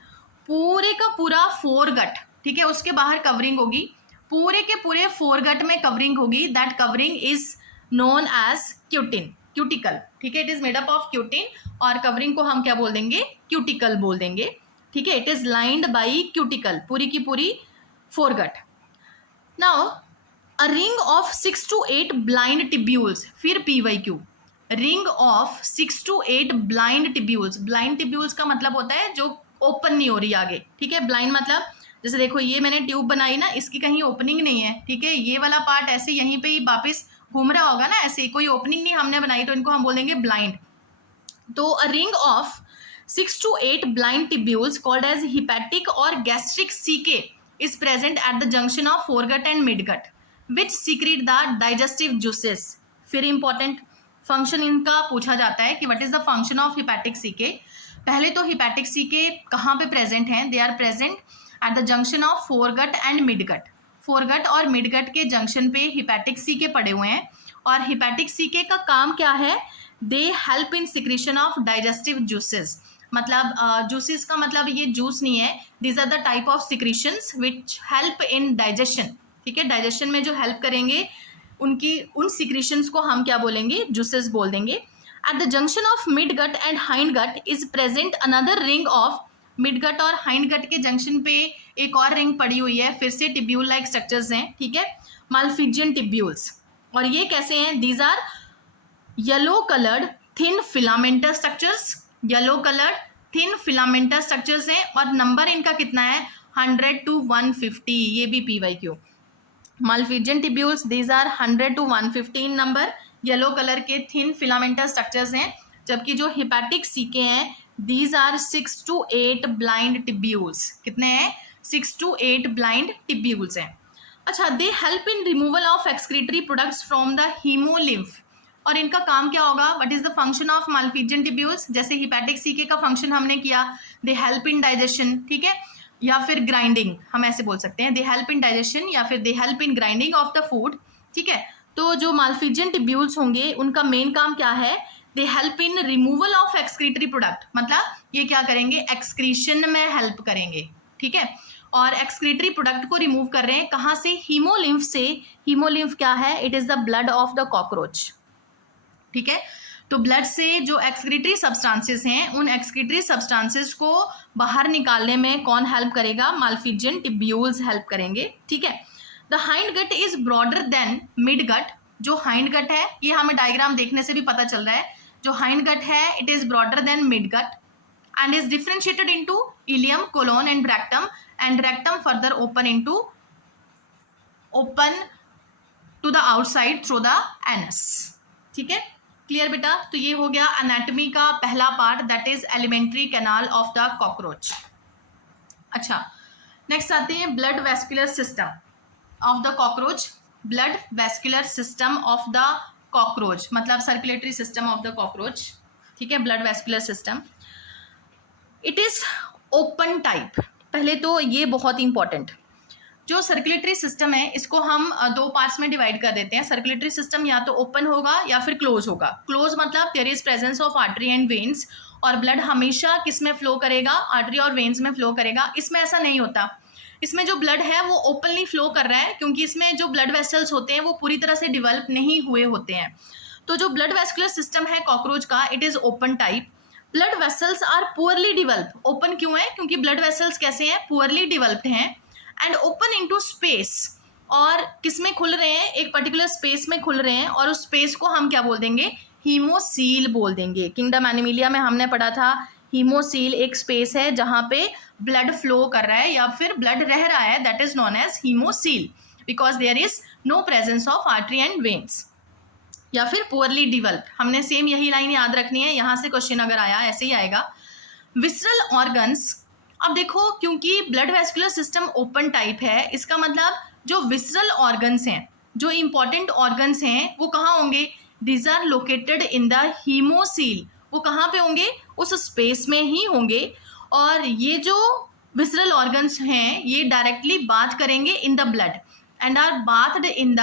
पूरे का पूरा फोरगट, ठीक है, उसके बाहर कवरिंग होगी, पूरे के पूरे फोरगट में कवरिंग होगी, that covering is known as cutin, cuticle, ठीक है, it is made up of cutin, और कवरिंग को हम क्या बोल देंगे, क्यूटिकल बोल देंगे, ठीक है, it is lined by cuticle, पूरी की पूरी foregut. Now a ring of 6 to 8 blind tubules, फिर PYQ, ring of 6 to 8 blind tubules, blind tubules का मतलब होता है जो ओपन नहीं हो रही आगे, ठीक है, ब्लाइंड मतलब जैसे देखो ये मैंने ट्यूब बनाई ना, इसकी कहीं ओपनिंग नहीं है, ठीक है, ये वाला पार्ट ऐसे यहीं पे ही वापस घूम रहा होगा ना, ऐसे कोई ओपनिंग नहीं हमने बनाई, तो इनको हम बोलेंगे ब्लाइंड। तो a ring of 6 to 8 blind tubules called as hepatic और gastric caeca is present at the junction of foregut and midgut which secrete the digestive juices. फिर इंपॉर्टेंट फंक्शन इनका पूछा जाता है कि what is the function of hepatic caeca. पहले तो हिपैटिक सीके कहाँ पे प्रेजेंट हैं, they are present at the junction of foregut and midgut, foregut और मिडगट के जंक्शन पे हिपैटिक सीके पड़े हुए हैं, और हिपैटिक सीके का काम क्या है, they help in secretion of digestive juices, मतलब जूसेस का मतलब ये जूस नहीं है, these are the type of secretions which help in digestion, ठीक है, डाइजेशन में जो हेल्प करेंगे उनकी उन सिक्रीशंस को हम क्या बोलेंगे, जूसेस बोल देंगे। Eight the junction of midgut and hindgut is present another ring of, midgut और हाइंडगट के जंक्शन पे एक और रिंग पड़ी हुई है, फिर से टिब्यूल लाइक स्ट्रक्चर्स हैं, ठीक है, मालफिजियन टिब्यूल्स, और ये कैसे हैं, these are yellow coloured thin filamentous structures, yellow coloured thin filamentous structures हैं, और नंबर इनका कितना है, 100 to 150, ये भी PYQ। Malpighian tubules, these are 100 to 115 number, yellow colour के थिन फिलामेंटस स्ट्रक्चर्स हैं, जबकि जो हिपैटिक सीके हैं these are 6 to 8 blind tubules, कितने हैं, 6 to 8 ब्लाइंड टिब्यूल्स हैं। अच्छा, they help in removal of excretory products from the haemolymph, और इनका काम क्या होगा, what is the function of Malpighian tubules, जैसे हिपैटिक सीके का फंक्शन हमने किया, दे हेल्प इन डाइजेशन, ठीक है, या फिर ग्राइंडिंग, हम ऐसे बोल सकते हैं, दे हेल्प इन डाइजेशन या फिर दे help in grinding of the food, ठीक है। तो जो मालफिजियन टिब्यूल्स होंगे उनका मेन काम क्या है, they help in removal of excretory product, मतलब ये क्या करेंगे, एक्सक्रीशन में हेल्प करेंगे, ठीक है। और एक्सक्रीटरी प्रोडक्ट को रिमूव कर रहे हैं कहाँ से, हीमोलिम्फ से। हीमोलिम्फ क्या है, it is the blood of the cockroach, ठीक है। तो ब्लड से जो एक्सक्रीटरी सब्सटेंसेस हैं, उन एक्सक्रीटरी सब्सटेंसेस को बाहर निकालने में कौन हेल्प करेगा, माल्फिजियन टिब्यूल्स हेल्प करेंगे, ठीक है। The hind gut is broader than mid gut, जो हाइंड गट है, ये हमें डायग्राम देखने से भी पता चल रहा है, जो हाइंड गट है it is broader than mid gut and is differentiated into ileum, colon and rectum further open to the outside through the anus, ठीक है। क्लियर बेटा, तो ये हो गया एनाटॉमी का पहला part, that is alimentary canal of the cockroach. अच्छा, नेक्स्ट आते हैं blood vascular system of the cockroach. Blood vascular system of the cockroach मतलब circulatory system of the cockroach, ठीक है। Blood vascular system it is open type. पहले तो ये बहुत इंपॉर्टेंट, जो सर्कुलेटरी सिस्टम है इसको हम दो पार्ट्स में डिवाइड कर देते हैं। सर्कुलेटरी सिस्टम या तो ओपन होगा या फिर क्लोज होगा। क्लोज मतलब there is presence of artery and veins, और ब्लड हमेशा किस में फ्लो करेगा, आर्टरी और वेन्स में फ्लो करेगा। इसमें ऐसा नहीं होता, इसमें जो ब्लड है वो ओपनली फ्लो कर रहा है, क्योंकि इसमें जो ब्लड वेसल्स होते हैं वो पूरी तरह से डिवेल्प नहीं हुए होते हैं। तो जो ब्लड वेस्कुलर सिस्टम है कॉकरोच का, it is open type. Blood vessels are poorly develop. Open क्यों है, क्योंकि ब्लड वेसल्स कैसे हैं, पुअरली डिवेल्प्ड हैं एंड ओपन इनटू स्पेस। और किस में खुल रहे हैं, एक पर्टिकुलर स्पेस में खुल रहे हैं, और उस स्पेस को हम क्या बोल देंगे, हीमोसील बोल देंगे। किंगडम एनिमिलिया में हमने पढ़ा था हीमोसील एक स्पेस है जहाँ पे ब्लड फ्लो कर रहा है या फिर ब्लड रह रहा है, that is known as haemocoel, because there is no presence of artery and veins. या फिर पुअरली डिवेल्प, हमने सेम यही लाइन याद रखनी है, यहाँ से क्वेश्चन अगर आया ऐसे ही आएगा। विसरल ऑर्गन्स, अब देखो क्योंकि blood vascular system open type है, इसका मतलब जो विसरल ऑर्गन्स हैं, जो इंपॉर्टेंट ऑर्गन्स हैं, वो कहाँ होंगे, these are located in the haemocoel. वो कहाँ पे होंगे, उस स्पेस में ही होंगे। और ये जो विसरल ऑर्गन्स हैं ये डायरेक्टली बाथ करेंगे in the blood and are bathed in the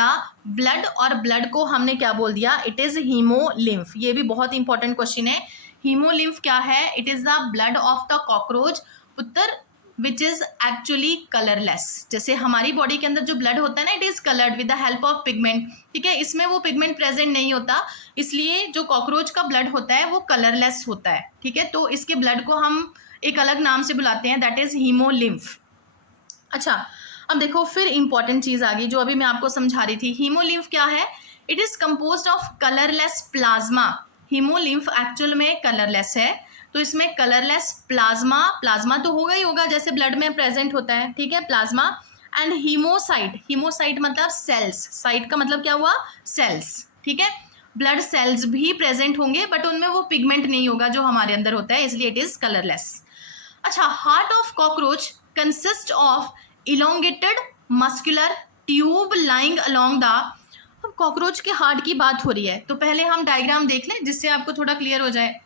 blood, और ब्लड को हमने क्या बोल दिया, इट इज हीमोलिम्फ। ये भी बहुत इंपॉर्टेंट क्वेश्चन है। हीमोलिम्फ क्या है, it is the blood of the cockroach पुत्र विच इज एक्चुअली कलरलेस। जैसे हमारी बॉडी के अंदर जो ब्लड होता है ना, it is coloured with the help of pigment, ठीक है। इसमें वो पिगमेंट प्रेजेंट नहीं होता, इसलिए जो कॉकरोच का ब्लड होता है वो कलरलेस होता है, ठीक है। तो इसके ब्लड को हम एक अलग नाम से बुलाते हैं, दैट इज हीमोलिम्फ। अच्छा, अब देखो फिर इंपॉर्टेंट चीज आ गई जो अभी मैं आपको समझा रही थी। हीमोलिम्फ क्या है, it is composed of colourless plasma. Haemolymph actual में कलरलेस है, तो इसमें कलरलेस प्लाज्मा, प्लाज्मा तो होगा ही होगा जैसे ब्लड में प्रेजेंट होता है, ठीक है, प्लाज्मा एंड हीमोसाइट। हीमोसाइट मतलब सेल्स, साइट का मतलब क्या हुआ, सेल्स, ठीक है। ब्लड सेल्स भी प्रेजेंट होंगे बट उनमें वो पिगमेंट नहीं होगा जो हमारे अंदर होता है, इसलिए इट इज कलरलेस। अच्छा, heart of cockroach consist of elongated muscular tube lying along the. अब कॉकरोच के हार्ट की बात हो रही है तो पहले हम डायग्राम देख लें जिससे आपको थोड़ा क्लियर हो जाए।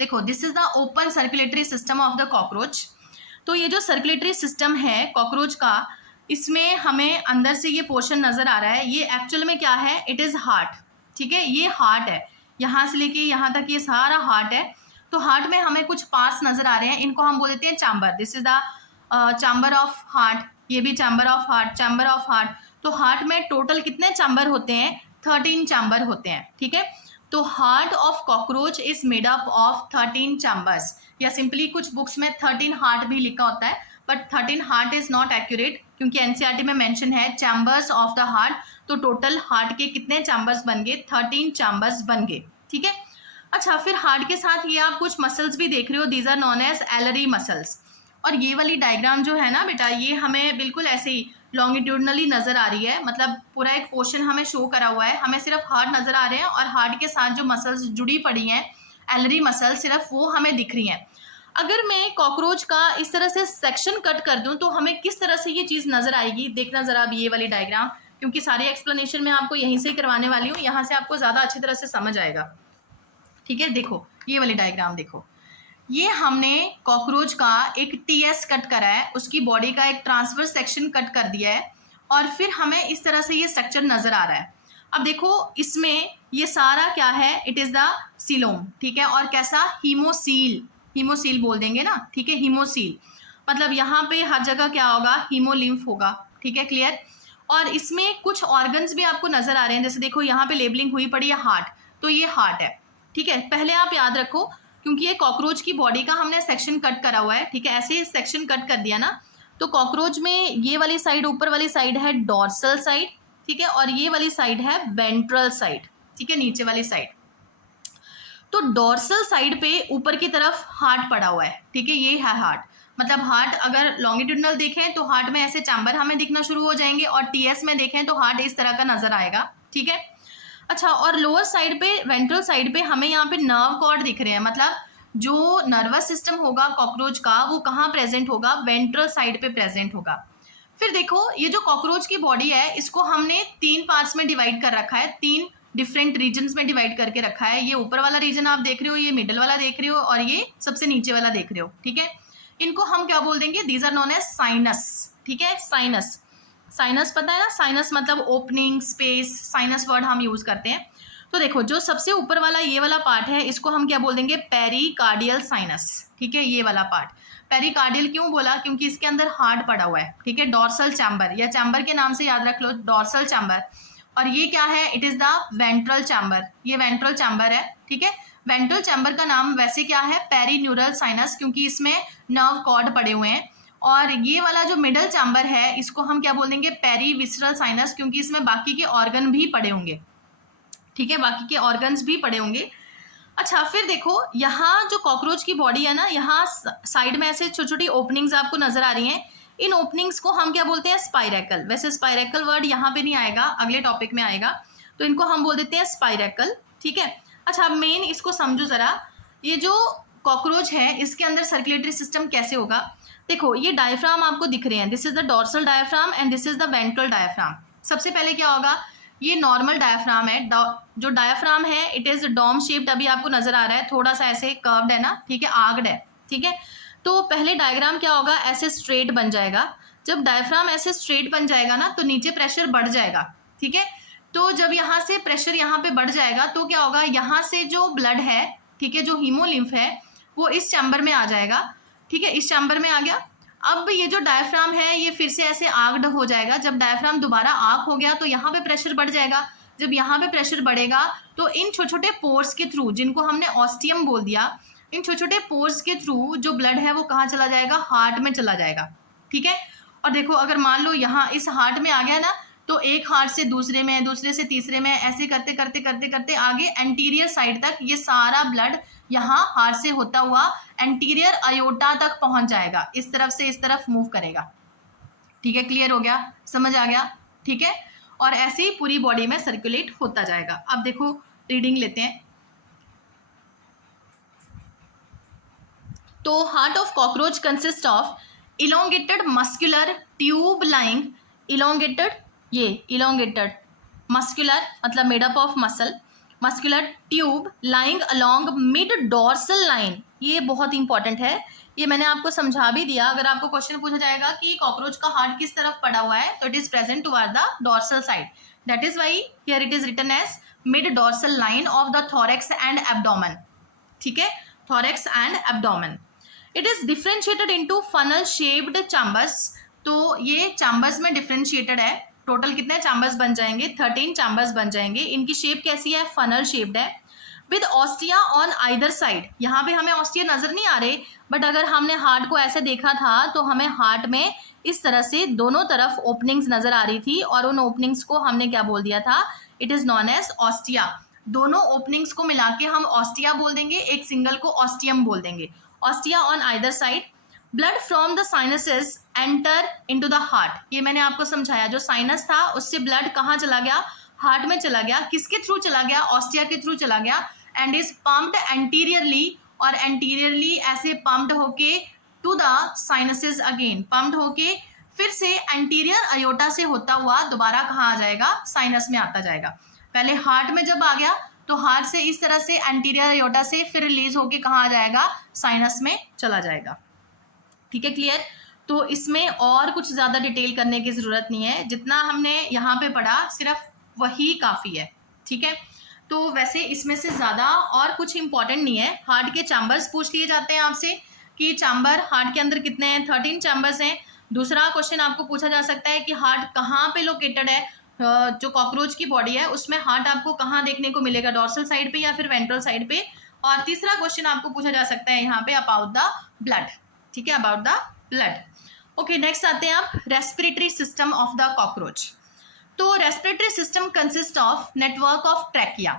देखो, this is the open circulatory system of the cockroach. तो ये जो सर्कुलेटरी सिस्टम है कॉकरोच का, इसमें हमें अंदर से ये पोर्शन नजर आ रहा है, ये एक्चुअल में क्या है, इट इज हार्ट, ठीक है। ये हार्ट है, यहाँ से लेके यहाँ तक ये सारा हार्ट है। तो हार्ट में हमें कुछ पार्ट्स नजर आ रहे हैं, इनको हम बोल देते हैं chamber. This is the chamber of heart, ये भी chamber of heart, chamber of heart. तो हार्ट में टोटल कितने चैम्बर होते हैं, 13 चैम्बर होते हैं, ठीक है। तो heart of cockroach is made up of 13 chambers, या सिंपली कुछ बुक्स में 13 हार्ट भी लिखा होता है, but 13 heart is not accurate, क्योंकि एनसीईआरटी में मेंशन है चैम्बर्स ऑफ द हार्ट। तो टोटल हार्ट के कितने चैम्बर्स बन गए, 13 चैम्बर्स बन गए, ठीक है। अच्छा, फिर हार्ट के साथ ये आप कुछ मसल्स भी देख रहे हो, these are known as alary muscles. और ये वाली डायग्राम जो है ना बेटा, ये हमें बिल्कुल ऐसे ही लॉन्गिट्यूडनली नजर आ रही है, मतलब पूरा एक पोर्शन हमें शो करा हुआ है, हमें सिर्फ हार्ट नजर आ रहे हैं और हार्ट के साथ जो मसल्स जुड़ी पड़ी हैं, एलरी मसल, सिर्फ वो हमें दिख रही हैं। अगर मैं कॉकरोच का इस तरह से सेक्शन कट कर दूं तो हमें किस तरह से ये चीज़ नजर आएगी, देखना जरा अब ये वाली डायग्राम, क्योंकि सारी एक्सप्लेनेशन मैं आपको यहीं से ही करवाने वाली हूँ, यहाँ से आपको ज़्यादा अच्छी तरह से समझ आएगा, ठीक है। देखो ये वाली डायग्राम देखो, ये हमने कॉकरोच का एक टीएस कट करा है, उसकी बॉडी का एक ट्रांसवर्स सेक्शन कट कर दिया है, और फिर हमें इस तरह से ये स्ट्रक्चर नजर आ रहा है। अब देखो इसमें ये सारा क्या है, इट इज़ द सीलोम, ठीक है, और कैसा, हीमोसील, हीमोसील बोल देंगे ना, ठीक है, हीमोसील मतलब यहाँ पे हर जगह क्या होगा, हीमोलिम्फ होगा, ठीक है, क्लियर। और इसमें कुछ ऑर्गन्स भी आपको नजर आ रहे हैं, जैसे देखो यहाँ पे लेबलिंग हुई पड़ी है हार्ट, तो ये हार्ट है, ठीक है। पहले आप याद रखो, क्योंकि ये कॉकरोच की बॉडी का हमने सेक्शन कट करा हुआ है, ठीक है, ऐसे सेक्शन कट कर दिया ना, तो कॉकरोच में ये वाली साइड, ऊपर वाली साइड है डॉर्सल साइड, ठीक है, और ये वाली साइड है वेंट्रल साइड, ठीक है, नीचे वाली साइड। तो डॉर्सल साइड पे ऊपर की तरफ हार्ट पड़ा हुआ है, ठीक है, ये है हार्ट, मतलब हार्ट अगर लॉन्गिट्यूडनल देखें तो हार्ट में ऐसे चैम्बर हमें दिखना शुरू हो जाएंगे, और टीएस में देखें तो हार्ट इस तरह का नजर आएगा, ठीक है। अच्छा, और लोअर साइड पे, वेंट्रल साइड पे हमें यहाँ पे नर्व कॉर्ड दिख रहे हैं, मतलब जो नर्वस सिस्टम होगा कॉकरोच का वो कहाँ प्रेजेंट होगा, वेंट्रल साइड पे प्रेजेंट होगा। फिर देखो ये जो कॉकरोच की बॉडी है इसको हमने 3 पार्ट्स में डिवाइड कर रखा है, 3 डिफरेंट रीजन्स में डिवाइड करके रखा है। ये ऊपर वाला रीजन आप देख रहे हो, ये मिडल वाला देख रहे हो, और ये सबसे नीचे वाला देख रहे हो, ठीक है। इनको हम क्या बोल देंगे, these are known as sinus, ठीक है, साइनस। साइनस पता है ना, साइनस मतलब ओपनिंग, स्पेस, साइनस वर्ड हम यूज करते हैं। तो देखो जो सबसे ऊपर वाला ये वाला पार्ट है इसको हम क्या बोल देंगे, पेरिकार्डियल साइनस, ठीक है, ये वाला पार्ट। पेरिकार्डियल क्यों बोला, क्योंकि इसके अंदर हार्ट पड़ा हुआ है, ठीक है, डॉर्सल चैम्बर, या चैम्बर के नाम से याद रख लो, डॉर्सल चैम्बर। और ये क्या है, it is the ventral chamber, ये वेंट्रल चैम्बर है, ठीक है। वेंट्रल चैम्बर का नाम वैसे क्या है, पेरीन्यूरल साइनस, क्योंकि इसमें नर्व कॉर्ड पड़े हुए हैं। और ये वाला जो मिडल चैम्बर है इसको हम क्या बोल देंगे, पेरीविसरल साइनस, क्योंकि इसमें बाकी के ऑर्गन भी पड़े होंगे, ठीक है, बाकी के ऑर्गन्स भी पड़े होंगे। अच्छा, फिर देखो यहाँ जो कॉकरोच की बॉडी है ना, यहाँ साइड में ऐसे छोटी छोटी ओपनिंग्स आपको नजर आ रही हैं, इन ओपनिंग्स को हम क्या बोलते हैं, स्पाइरेकल। वैसे स्पाइरेकल वर्ड यहाँ पे नहीं आएगा, अगले टॉपिक में आएगा, तो इनको हम बोल देते हैं स्पाइरेकल, ठीक है। अच्छा, अब मेन इसको समझो जरा, ये जो कॉकरोच है इसके अंदर सर्कुलेटरी सिस्टम कैसे होगा। देखो ये डायफ्राम आपको दिख रहे हैं, this is the dorsal diaphragm and this is the ventral diaphragm. सबसे पहले क्या होगा, ये नॉर्मल डायफ्राम है, जो डायफ्राम है इट इज डॉम शेप्ड, अभी आपको नजर आ रहा है, थोड़ा सा ऐसे कर्व्ड है ना, ठीक है, आर्क्ड है, ठीक है। तो पहले डायग्राम क्या होगा, ऐसे स्ट्रेट बन जाएगा। जब डायफ्राम ऐसे स्ट्रेट बन जाएगा ना तो नीचे प्रेशर बढ़ जाएगा, ठीक है। तो जब यहाँ से प्रेशर यहाँ पे बढ़ जाएगा तो क्या होगा, यहाँ से जो ब्लड है, ठीक है, जो हीमोलिम्फ है वो इस चैम्बर में आ जाएगा, ठीक है, इस चैम्बर में आ गया। अब ये जो डायफ्राम है ये फिर से ऐसे आर्क्ड हो जाएगा, जब डायफ्राम दोबारा आर्क हो गया तो यहाँ पे प्रेशर बढ़ जाएगा। जब यहाँ पे प्रेशर बढ़ेगा तो इन छोटे छोटे पोर्स के थ्रू, जिनको हमने ऑस्टियम बोल दिया, इन छोटे छोटे पोर्स के थ्रू जो ब्लड है वो कहाँ चला जाएगा, हार्ट में चला जाएगा, ठीक है। और देखो अगर मान लो यहाँ इस हार्ट में आ गया ना, तो एक हार्ट से दूसरे में, दूसरे से तीसरे में, ऐसे करते करते करते करते आगे एंटीरियर साइड तक ये सारा ब्लड यहाँ हार्ट से होता हुआ एंटीरियर अयोटा तक पहुंच जाएगा, इस तरफ से इस तरफ मूव करेगा, ठीक है, क्लियर हो गया, समझ आ गया, ठीक है। और ऐसे ही पूरी बॉडी में सर्कुलेट होता जाएगा। अब देखो रीडिंग लेते हैं। तो heart of cockroach consist of elongated muscular tube lying, elongated, ये इलोंगेटेड मस्कुलर मतलब made up of muscle, muscular tube lying along mid dorsal line, ये बहुत इंपॉर्टेंट है, ये मैंने आपको समझा भी दिया। अगर आपको क्वेश्चन पूछा जाएगा कि कॉकरोच का हार्ट किस तरफ पड़ा हुआ है, तो it is present toward the dorsal side, that is why here it is written as mid dorsal line of the thorax and abdomen, ठीक है, thorax and abdomen. It is differentiated into funnel shaped chambers, तो ये चैम्बर्स में डिफ्रेंशिएटेड है। टोटल कितने चैम्बर्स बन जाएंगे, 13 चैम्बर्स बन जाएंगे। इनकी शेप कैसी है, फनल शेप्ड है, with ostia on either side. यहाँ पे हमें ऑस्टिया नजर नहीं आ रहे, बट अगर हमने हार्ट को ऐसे देखा था तो हमें हार्ट में इस तरह से दोनों तरफ ओपनिंग्स नजर आ रही थी, और उन ओपनिंग्स को हमने क्या बोल दिया था, it is known as ostia. दोनों ओपनिंग्स को मिला के हम ऑस्टिया बोल देंगे, एक सिंगल को ऑस्टियम बोल देंगे। Ostia on either side, blood from the sinuses enter into the heart, ये मैंने आपको समझाया, जो साइनस था उससे ब्लड कहाँ चला गया, हार्ट में चला गया। किसके थ्रू चला गया, ऑस्टिया के थ्रू चला गया, एंड इज पम्प्ड एंटीरियरली, और एंटीरियरली ऐसे पम्प्ड होके to the sinuses again, pumped होके फिर से एंटीरियर अयोटा से होता हुआ दोबारा कहाँ आ जाएगा, साइनस में आता जाएगा। पहले हार्ट में जब आ गया तो हार्ट से इस तरह से एंटीरियर अयोटा से फिर रिलीज होके कहाँ आ जाएगा, साइनस में चला जाएगा, ठीक है, क्लियर। तो इसमें और कुछ ज़्यादा डिटेल करने की ज़रूरत नहीं है, जितना हमने यहाँ पे पढ़ा सिर्फ वही काफ़ी है, ठीक है। तो वैसे इसमें से ज़्यादा और कुछ इंपॉर्टेंट नहीं है। हार्ट के चैम्बर्स पूछ लिए जाते हैं आपसे कि चैम्बर हार्ट के अंदर कितने हैं, 13 चैम्बर्स हैं। दूसरा क्वेश्चन आपको पूछा जा सकता है कि हार्ट कहाँ पे लोकेटेड है। जो कॉकरोच की बॉडी है उसमें हार्ट आपको कहाँ देखने को मिलेगा, डॉर्सल साइड पे या फिर वेंट्रल साइड पे। और तीसरा क्वेश्चन आपको पूछा जा सकता है यहाँ पे अबाउट द ब्लड, ठीक है, about the blood. Okay, next आते हैं आप respiratory system of the cockroach. तो respiratory system consist of network of tracheae.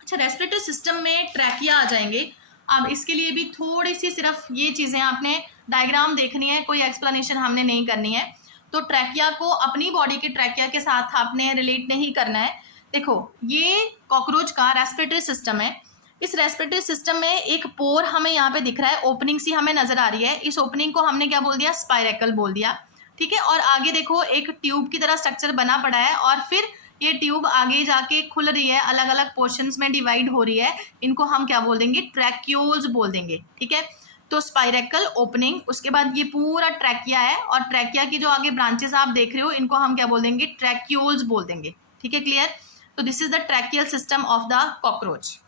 अच्छा, रेस्पिरेटरी सिस्टम में ट्रैकिया आ जाएंगे। अब इसके लिए भी थोड़ी सी सिर्फ ये चीज़ें आपने डायग्राम देखनी है, कोई एक्सप्लेनेशन हमने नहीं करनी है। तो ट्रैकिया को अपनी बॉडी के ट्रैकिया के साथ आपने रिलेट नहीं करना है। देखो, ये कॉकरोच का रेस्पिरेटरी सिस्टम है। इस रेस्पिरेटरी सिस्टम में एक पोर हमें यहाँ पे दिख रहा है, ओपनिंग सी हमें नजर आ रही है। इस ओपनिंग को हमने क्या बोल दिया, स्पाइरेकल बोल दिया, ठीक है। और आगे देखो एक ट्यूब की तरह स्ट्रक्चर बना पड़ा है और फिर ये ट्यूब आगे जाके खुल रही है, अलग अलग पोर्शंस में डिवाइड हो रही है। इनको हम क्या बोल देंगे, ट्रैक्यूल्स बोल देंगे, ठीक है। तो स्पाइरेकल ओपनिंग, उसके बाद ये पूरा ट्रैकिया है और ट्रैकिया की जो आगे ब्रांचेस आप देख रहे हो इनको हम क्या बोल देंगे, ट्रैक्यूल्स बोल देंगे, ठीक है, क्लियर। तो this is the tracheal system of the cockroach.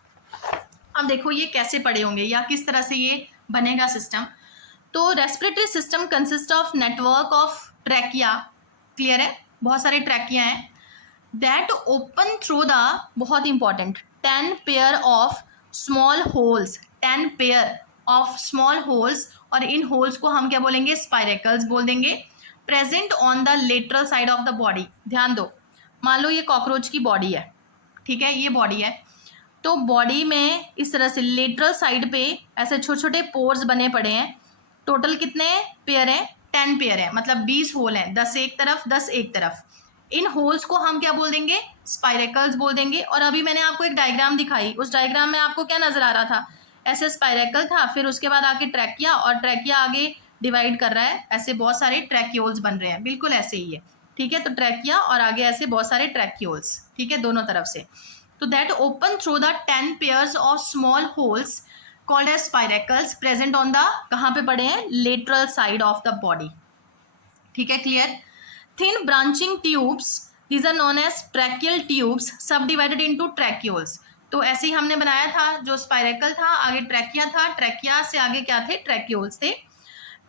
अब देखो ये कैसे पड़े होंगे या किस तरह से ये बनेगा सिस्टम। तो respiratory system consist of network of trachea, clear है, बहुत सारे ट्रैकिया हैं, दैट ओपन थ्रू द, बहुत important, 10 pair of small holes, 10 pair of small holes, और इन होल्स को हम क्या बोलेंगे, स्पाइरेकल्स बोल देंगे, present on the lateral side of the body. ध्यान दो, मान लो ये कॉकरोच की बॉडी है, ठीक है, ये बॉडी है। तो बॉडी में इस तरह से लेटरल साइड पे ऐसे छोटे छोटे पोर्स बने पड़े हैं। टोटल कितने पेयर हैं, 10 पेयर है, मतलब 20 होल हैं, 10 एक तरफ 10 एक तरफ। इन होल्स को हम क्या बोल देंगे, स्पाइरेकल्स बोल देंगे। और अभी मैंने आपको एक डायग्राम दिखाई, उस डायग्राम में आपको क्या नजर आ रहा था, ऐसे स्पाइरेकल था, फिर उसके बाद आके ट्रैकिया, और ट्रैकिया आगे डिवाइड कर रहा है, ऐसे बहुत सारे ट्रैक्यूल्स बन रहे हैं, बिल्कुल ऐसे ही है, ठीक है। तो ट्रैकिया और आगे ऐसे बहुत सारे ट्रैक्यूल्स, ठीक है, दोनों तरफ से। तो that open through the 10 pairs of small holes called as spiracles, present on the, कहाँ पे पड़े हैं, lateral side of the body, ठीक है, clear. Thin branching tubes, these are known as tracheal tubes, subdivided into tracheoles. तो ऐसे ही हमने बनाया था, जो स्पाइरेकल था आगे ट्रैकिया था, ट्रैकिया से आगे क्या थे, ट्रैक्यूल्स थे।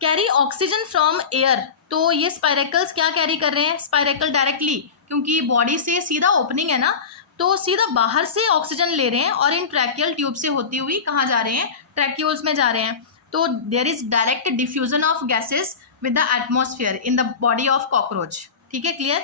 कैरी ऑक्सीजन फ्रॉम एयर, तो ये स्पाइरेकल्स क्या कैरी कर रहे हैं, स्पाइरेकल डायरेक्टली, क्योंकि बॉडी से सीधा ओपनिंग है ना, तो सीधा बाहर से ऑक्सीजन ले रहे हैं और इन ट्रैकियल ट्यूब से होती हुई कहाँ जा रहे हैं, ट्रैक्यूल्स में जा रहे हैं। तो there is direct diffusion of gases with the atmosphere in the body of cockroach, ठीक है, क्लियर।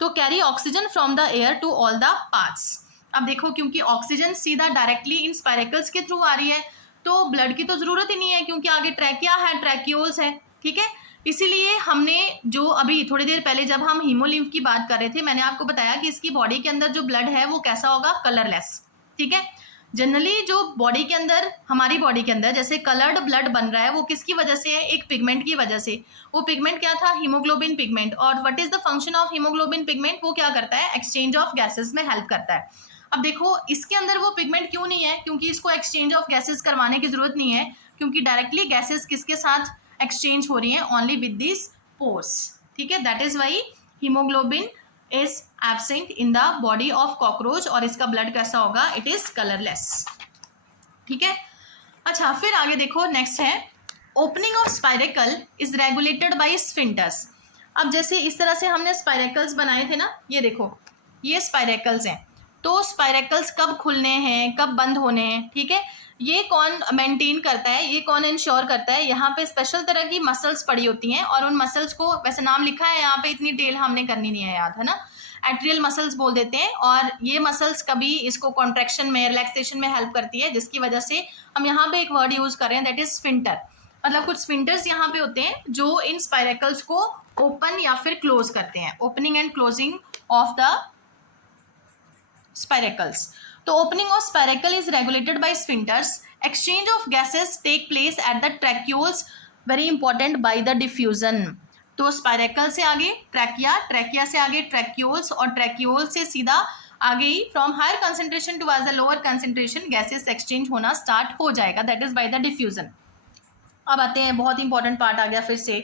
तो carry oxygen from the air to all the parts. अब देखो, क्योंकि ऑक्सीजन सीधा डायरेक्टली इन स्पाइरेकल्स के थ्रू आ रही है, तो ब्लड की तो जरूरत ही नहीं है, क्योंकि आगे ट्रैकिया है, ट्रैक्यूल्स है, ठीक है। इसीलिए हमने जो अभी थोड़ी देर पहले जब हम हीमोलिम्फ की बात कर रहे थे, मैंने आपको बताया कि इसकी बॉडी के अंदर जो ब्लड है वो कैसा होगा, कलरलेस, ठीक है। जनरली जो बॉडी के अंदर, हमारी बॉडी के अंदर जैसे कलर्ड ब्लड बन रहा है, वो किसकी वजह से है, एक पिगमेंट की वजह से। वो पिगमेंट क्या था, हीमोग्लोबिन पिगमेंट। और what is the function of haemoglobin pigment, वो क्या करता है, एक्सचेंज ऑफ गैसेस में हेल्प करता है। अब देखो इसके अंदर वो पिगमेंट क्यों नहीं है, क्योंकि इसको एक्सचेंज ऑफ गैसेस करवाने की जरूरत नहीं है, क्योंकि डायरेक्टली गैसेस किसके साथ एक्सचेंज हो रही है, ओनली विद दिस पोर्स, ठीक है। That is why haemoglobin is absent in the body of cockroach, और इसका ब्लड कैसा होगा, इट इज कलरलेस, ठीक है। अच्छा, फिर आगे देखो, नेक्स्ट है opening of spiracle is regulated by sphincters. अब जैसे इस तरह से हमने स्पाइरेकल्स बनाए थे ना, ये देखो ये स्पाइरेकल्स हैं, तो स्पाइरेकल्स कब खुलने हैं, कब बंद होने हैं, ठीक है, ये कौन मेंटेन करता है, ये कौन इंश्योर करता है। यहाँ पे स्पेशल तरह की मसल्स पड़ी होती हैं, और उन मसल्स को वैसे नाम लिखा है यहाँ पे, इतनी डिटेल हमने करनी नहीं है, याद है ना, एट्रियल मसल्स बोल देते हैं। और ये मसल्स कभी इसको कॉन्ट्रैक्शन में, रिलैक्सेशन में हेल्प करती है, जिसकी वजह से हम यहाँ पे एक वर्ड यूज कर रहे हैं, दैट इज स्फिंक्टर। मतलब कुछ स्फिंक्टर्स यहाँ पे होते हैं जो इन स्पाइरेकल्स को ओपन या फिर क्लोज करते हैं, opening and closing of the spiracles. तो opening of spiracle is regulated by sphincters, exchange of gases take place at the tracheoles, very important, by the diffusion. तो स्पाइरेकल से आगे ट्रैकिया, ट्रैकिया से आगे ट्रैक्यूल्स, और ट्रैक्यूल से सीधा आगे ही from higher concentration to the lower concentration gases exchange होना स्टार्ट हो जाएगा, that is by the diffusion. अब आते हैं, बहुत इंपॉर्टेंट पार्ट आ गया फिर से,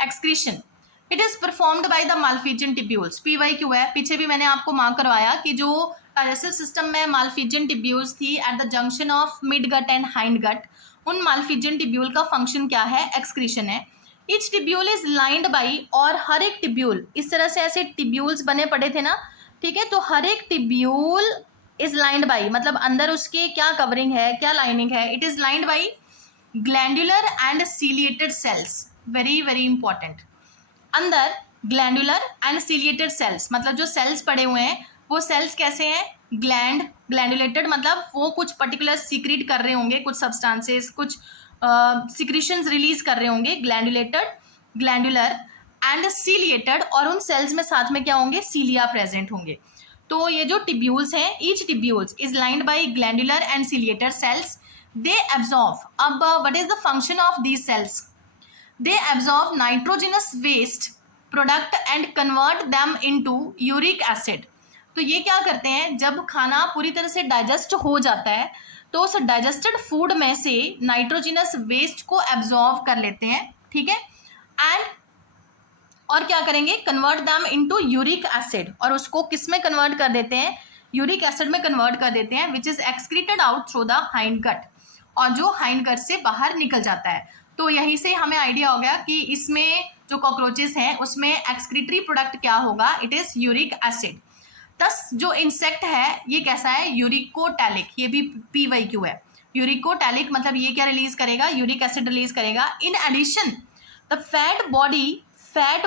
excretion. It is performed by the Malpighian tubules. PYQ है, पीछे भी मैंने आपको मार्क करवाया कि जो डाइजेस्टिव सिस्टम में माल्फिजियन टिब्यूल्स थी at the junction of midgut and hindgut, उन माल्फिजियन टिब्यूल का फंक्शन क्या है, एक्सक्रीशन है। Each tubule is lined by, और हर एक टिब्यूल, इस तरह से ऐसे टिब्यूल्स बने पड़े थे ना, ठीक है, तो हर एक टिब्यूल इज लाइंड बाई, मतलब अंदर उसके क्या कवरिंग है, क्या लाइनिंग है, it is lined by glandular and ciliated cells. Very very important. अंदर ग्लैंडुलर एंड सीलिएटेड सेल्स, मतलब जो सेल्स पड़े हुए हैं वो सेल्स कैसे हैं, ग्लैंडुलेटेड, मतलब वो कुछ पर्टिकुलर सीक्रेट कर रहे होंगे, कुछ सब्सटेंसेस, कुछ सिक्रीशंस रिलीज कर रहे होंगे, ग्लैंडुलेटेड, ग्लैंडुलर एंड सीलिएटेड, और उन सेल्स में साथ में क्या होंगे, सीलिया प्रेजेंट होंगे। तो ये जो टिब्यूल्स हैं, each tubules is lined by glandular and ciliated cells, they absorb. अब what is the function of these cells, they absorb nitrogenous waste product and convert them into uric acid। तो ये क्या करते हैं, जब खाना पूरी तरह से डाइजेस्ट हो जाता है तो उस डाइजेस्टेड फूड में से नाइट्रोजिनस वेस्ट को एब्जॉर्ब कर लेते हैं, ठीक है, एंड और क्या करेंगे, convert them into uric acid, और उसको किस में कन्वर्ट कर देते हैं, यूरिक एसिड में कन्वर्ट कर देते हैं, which is excreted out through the hind gut, और जो हाइंड गट से बाहर निकल जाता है। तो यहीं से हमें आइडिया हो गया कि इसमें जो कॉकरोचेस हैं उसमें एक्सक्रीटरी प्रोडक्ट क्या होगा, इट इज यूरिक एसिड। दस जो इंसेक्ट है ये कैसा है, यूरिकोटैलिक, ये भी PYQ है। यूरिकोटैलिक मतलब ये क्या रिलीज करेगा, यूरिक एसिड रिलीज करेगा। In addition the fat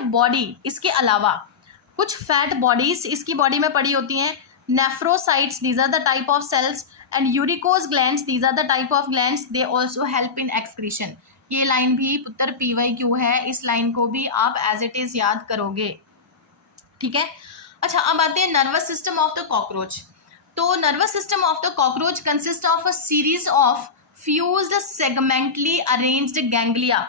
body, इसके अलावा कुछ फैट बॉडीज इसकी बॉडी में पड़ी होती हैं, nephrocytes, these are the type of cells, and urecose glands, these are the type of glands, they also help in excretion. ये लाइन भी पुत्र PYQ है, इस लाइन को भी आप एज इट इज याद करोगे, ठीक है। अच्छा, अब आते हैं nervous system of the cockroach. तो nervous system of the cockroach consist of a series of fused segmentally arranged ganglia.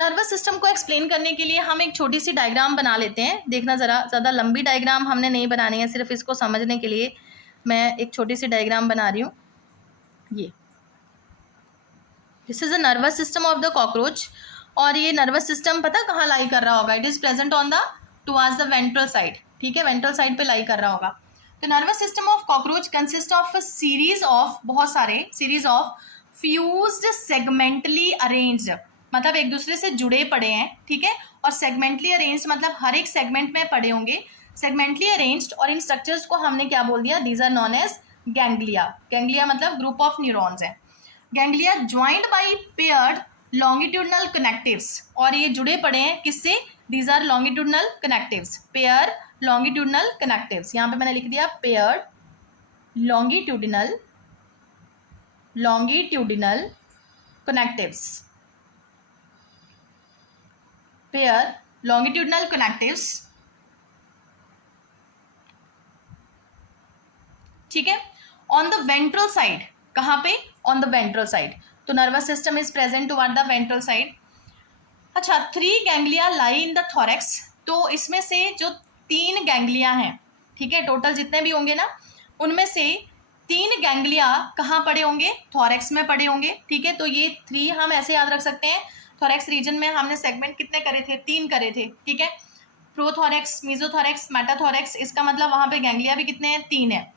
Nervous system को एक्सप्लेन करने के लिए हम एक छोटी सी डायग्राम बना लेते हैं। देखना ज़रा, ज़्यादा लंबी डायग्राम हमने नहीं बनानी है, सिर्फ इसको समझने के लिए मैं एक छोटी सी डायग्राम बना रही हूँ। ये this is a nervous system of the cockroach, और ये नर्वस सिस्टम पता कहाँ लाई कर रहा होगा, it is present on the towards the ventral side, ठीक है, वेंट्रल साइड पे लाई कर रहा होगा। तो nervous system of cockroach consist of series of, बहुत सारे series of fused segmentally arranged, मतलब एक दूसरे से जुड़े पड़े हैं, ठीक है, और सेगमेंटली अरेंज्ड मतलब हर एक सेगमेंट में पड़े होंगे, सेगमेंटली अरेंज्ड, और इन स्ट्रक्चर्स को हमने क्या बोल दिया, these are known as ganglia. Ganglia मतलब ग्रुप ऑफ न्यूरॉन्स है। Ganglia joined by paired longitudinal connectives, और ये जुड़े पड़े हैं किससे, these are longitudinal connectives, pair longitudinal connectives. यहाँ पे मैंने लिख दिया paired longitudinal connectives, pair longitudinal connectives, ठीक है, ऑन द वेंट्रल साइड। कहाँ पे, ऑन द वेंट्रल साइड। तो nervous system is present toward the ventral side. अच्छा, 3 ganglia lie in the thorax. तो इसमें से जो 3 गैंग्लिया हैं, ठीक है, टोटल जितने भी होंगे ना, उनमें से 3 गैंग्लिया कहाँ पड़े होंगे, थॉरेक्स में पड़े होंगे, ठीक है। तो ये 3 हम ऐसे याद रख सकते हैं, थॉरेक्स रीजन में हमने सेगमेंट कितने करे थे, 3 करे थे, ठीक है, प्रोथॉरेक्स, मीजोथॉरेक्स, मेटाथॉरेक्स, इसका मतलब वहाँ पे गैंग्लिया भी कितने हैं, 3 है।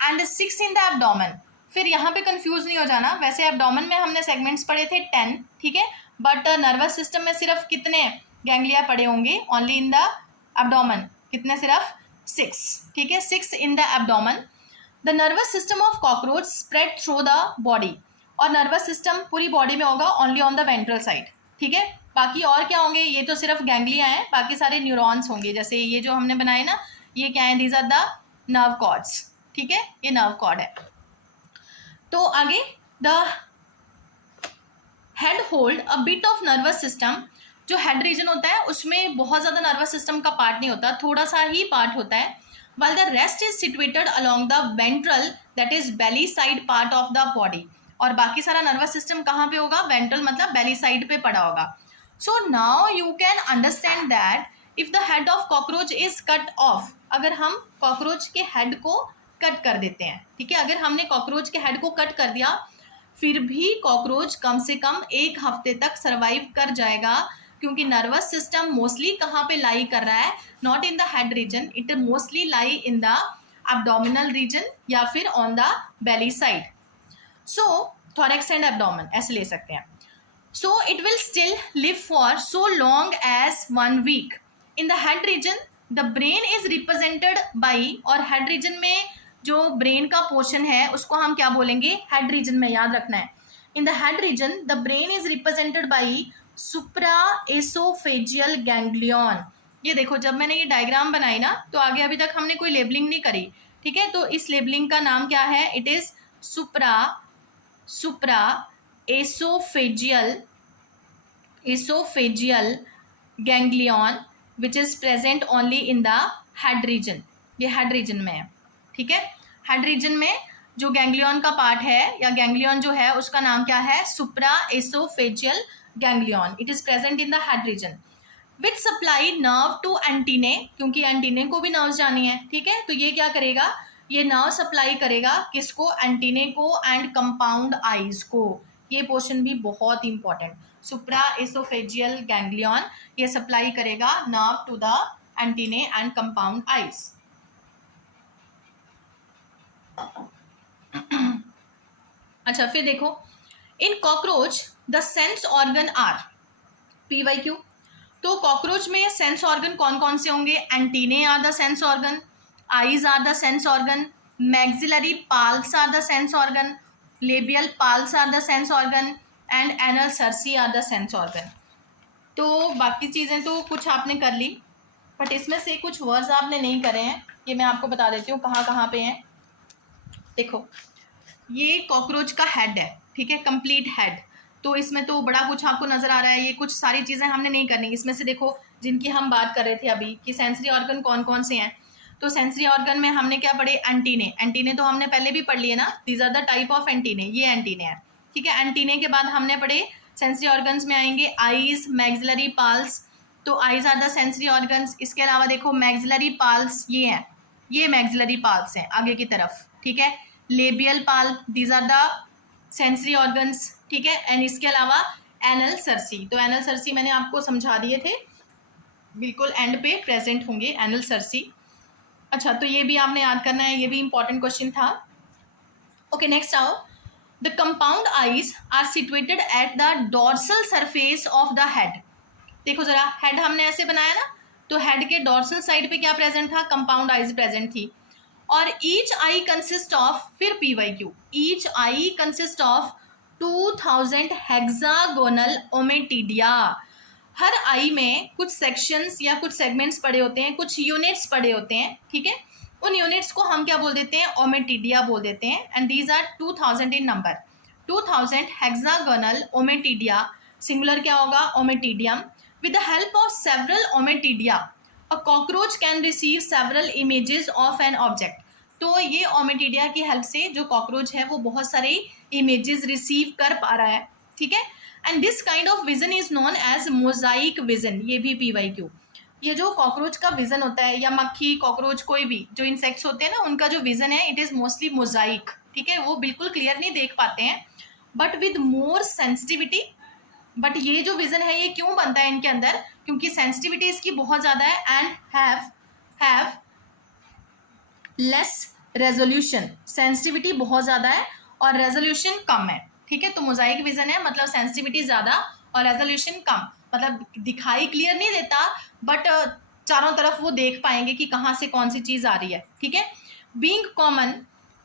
And 6 in the abdomen. फिर यहाँ पे कंफ्यूज नहीं हो जाना, वैसे एब्डोमेन में हमने सेगमेंट्स पढ़े थे 10, ठीक है, बट नर्वस सिस्टम में सिर्फ कितने गैंग्लिया पड़े होंगे, ओनली इन द एब्डोमेन, कितने, सिर्फ 6, ठीक है, 6 in the abdomen. The nervous system of cockroach spread through the body, और नर्वस सिस्टम पूरी बॉडी में होगा, only on the ventral side, ठीक है। बाकी और क्या होंगे, ये तो सिर्फ गैंग्लिया हैं, बाकी सारे न्यूरॉन्स होंगे, जैसे ये जो हमने बनाए ना, ये क्या है, these are the nerve cords, ठीक है, ये नर्व कॉर्ड है। तो आगे the head hold a bit of nervous system. जो हेड रीजन होता है उसमें बहुत ज़्यादा नर्वस सिस्टम का पार्ट नहीं होता, थोड़ा सा ही पार्ट होता है, while the rest is situated along the ventral, that is belly side part of the body। और बाकी सारा नर्वस सिस्टम कहाँ पे होगा, वेंट्रल मतलब बेली साइड पे पड़ा होगा। So now you can understand that if the head of cockroach is cut off, अगर हम कॉकरोच के हेड को कट कर देते हैं, ठीक है, अगर हमने कॉकरोच के हेड को कट कर दिया, फिर भी कॉकरोच कम से कम 1 हफ्ते तक सर्वाइव कर जाएगा क्योंकि नर्वस सिस्टम मोस्टली कहाँ पे लाई कर रहा है, not in the head region, it mostly lie in the abdominal region या फिर on the belly side. So thorax and abdomen ऐसे ले सकते हैं. So it will still live for so long as 1 week. In the head region, the brain is represented by, और head region में जो brain का portion है उसको हम क्या बोलेंगे, head region में याद रखना है. In the head region, the brain is represented by supraesophageal ganglion. ये देखो, जब मैंने ये डायग्राम बनाई ना तो आगे अभी तक हमने कोई लेबलिंग नहीं करी, ठीक है. तो इस लेबलिंग का नाम क्या है, it is esophageal ganglion which is present only in the head region. ये head region में है, ठीक है. head region में जो गैंग्लियन का पार्ट है या गैंग्लियन जो है उसका नाम क्या है, supraesophageal ganglion. It is present in the head region which supply nerve to antennae, क्योंकि एंटीने को भी नर्व जानी है, ठीक है. तो ये क्या करेगा, ये नर्व सप्लाई करेगा किसको, एंटीने को एंड कंपाउंड आईज को. ये पोर्शन भी बहुत इंपॉर्टेंट. सुप्राएसोफेजियल गैंग्लियन ये सप्लाई करेगा nerve to the antennae and compound eyes. अच्छा, फिर देखो, in cockroach the sense organ are PYQ. तो कॉकरोच में सेंस ऑर्गन कौन कौन से होंगे, antennae are the sense organ, eyes are the sense organ, maxillary pulse are the sense organ, labial pulse are the sense organ and anal cerci are the sense organ. तो बाकी चीज़ें तो कुछ आपने कर ली, बट इसमें से कुछ वर्ड्स आपने नहीं करे हैं. ये मैं आपको बता देती हूँ कहाँ कहाँ पे हैं. देखो, ये कॉकरोच का हेड है, ठीक है, कंप्लीट हेड. तो इसमें तो बड़ा कुछ आपको नज़र आ रहा है. ये कुछ सारी चीज़ें हमने नहीं करनी. इसमें से देखो, जिनकी हम बात कर रहे थे अभी कि सेंसरी ऑर्गन कौन कौन से हैं. तो सेंसरी ऑर्गन में हमने क्या पढ़े, एंटीने. एंटीने तो हमने पहले भी पढ़ लिए ना, these are the type of antennae. ये एंटीने है, ठीक है. एंटीने के बाद हमने पढ़े सेंसरी ऑर्गन्स में आएंगे आईज, मैक्सिलरी पल्स. तो eyes are the sensory organs. इसके अलावा देखो मैक्सिलरी पल्स ये है, ये मैक्सिलरी पल्स हैं आगे की तरफ, ठीक है. Labial palp, these are the sensory organs, ठीक है. एंड इसके अलावा एनल सर्सी. तो एनल सर्सी मैंने आपको समझा दिए थे, बिल्कुल एंड पे प्रेजेंट होंगे एनल सर्सी. अच्छा, तो ये भी आपने याद करना है, ये भी इंपॉर्टेंट क्वेश्चन था. ओके, नेक्स्ट आओ. The compound eyes are situated at the dorsal surface of the head. देखो जरा, हेड हमने ऐसे बनाया ना, तो हेड के डॉर्सल साइड पे क्या प्रेजेंट था, कंपाउंड आईज प्रेजेंट थी. और ईच आई कंसिस्ट ऑफ, फिर PYQ, each eye consist of 2000 hexagonal ommatidia. हर आई में कुछ सेक्शंस या कुछ सेगमेंट्स पड़े होते हैं, कुछ यूनिट्स पड़े होते हैं, ठीक है. उन यूनिट्स को हम क्या बोल देते हैं, ओमेटिडिया बोल देते हैं. And these are 2000 in number. 2000 hexagonal ommatidia, singular क्या होगा, ommatidium. With the help of several ommatidia a cockroach can receive several images of an object. तो ये ओमेटिडिया की हेल्प से जो कॉकरोच है वो बहुत सारे इमेजेस रिसीव कर पा रहा है, ठीक है. And this kind of vision is known as mosaic vision. ये भी PYQ. ये जो कॉकरोच का विजन होता है, या मक्खी, कॉकरोच, कोई भी जो इंसेक्ट्स होते हैं ना, उनका जो विजन है इट इज़ मोस्टली मोजाइक, ठीक है. वो बिल्कुल क्लियर नहीं देख पाते हैं, but with more sensitivity. But ये जो विजन है ये क्यों बनता है इनके अंदर, क्योंकि सेंसिटिविटी इसकी बहुत ज़्यादा है and have less resolution. Sensitivity बहुत ज़्यादा है और रेजोल्यूशन कम है, ठीक है. तो मोजाइक विजन है, मतलब सेंसिटिविटी ज़्यादा और रेजोल्यूशन कम, मतलब दिखाई क्लियर नहीं देता, बट चारों तरफ वो देख पाएंगे कि कहाँ से कौन सी चीज़ आ रही है, ठीक है. Being common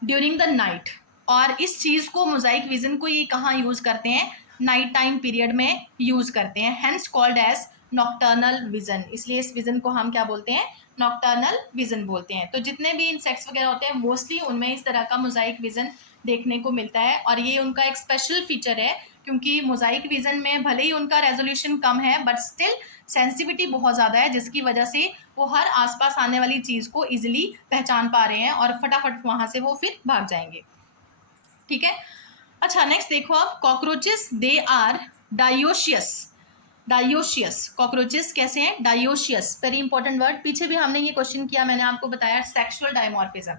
during the night. और इस चीज़ को, मोजाइक विजन को, ये कहाँ यूज़ करते हैं, नाइट टाइम पीरियड में यूज़ करते हैं. Hence called as nocturnal vision. इसलिए इस विजन को हम क्या बोलते हैं, नॉक्टर्नल विजन बोलते हैं. तो जितने भी इंसेक्ट्स वगैरह होते हैं मोस्टली उनमें इस तरह का मोजाइक विजन देखने को मिलता है. और ये उनका एक स्पेशल फीचर है, क्योंकि मोजाइक विजन में भले ही उनका रेजोल्यूशन कम है बट स्टिल सेंसिटिविटी बहुत ज़्यादा है, जिसकी वजह से वो हर आसपास आने वाली चीज़ को इजीली पहचान पा रहे हैं और फटाफट वहाँ से वो फिर भाग जाएंगे, ठीक है. अच्छा, नेक्स्ट देखो आप, cockroaches they are dioecious. Dioecious cockroaches कैसे हैं, डायोशियस. Very important word. पीछे भी हमने ये क्वेश्चन किया, मैंने आपको बताया सेक्सुअल डायमॉर्फिज्म.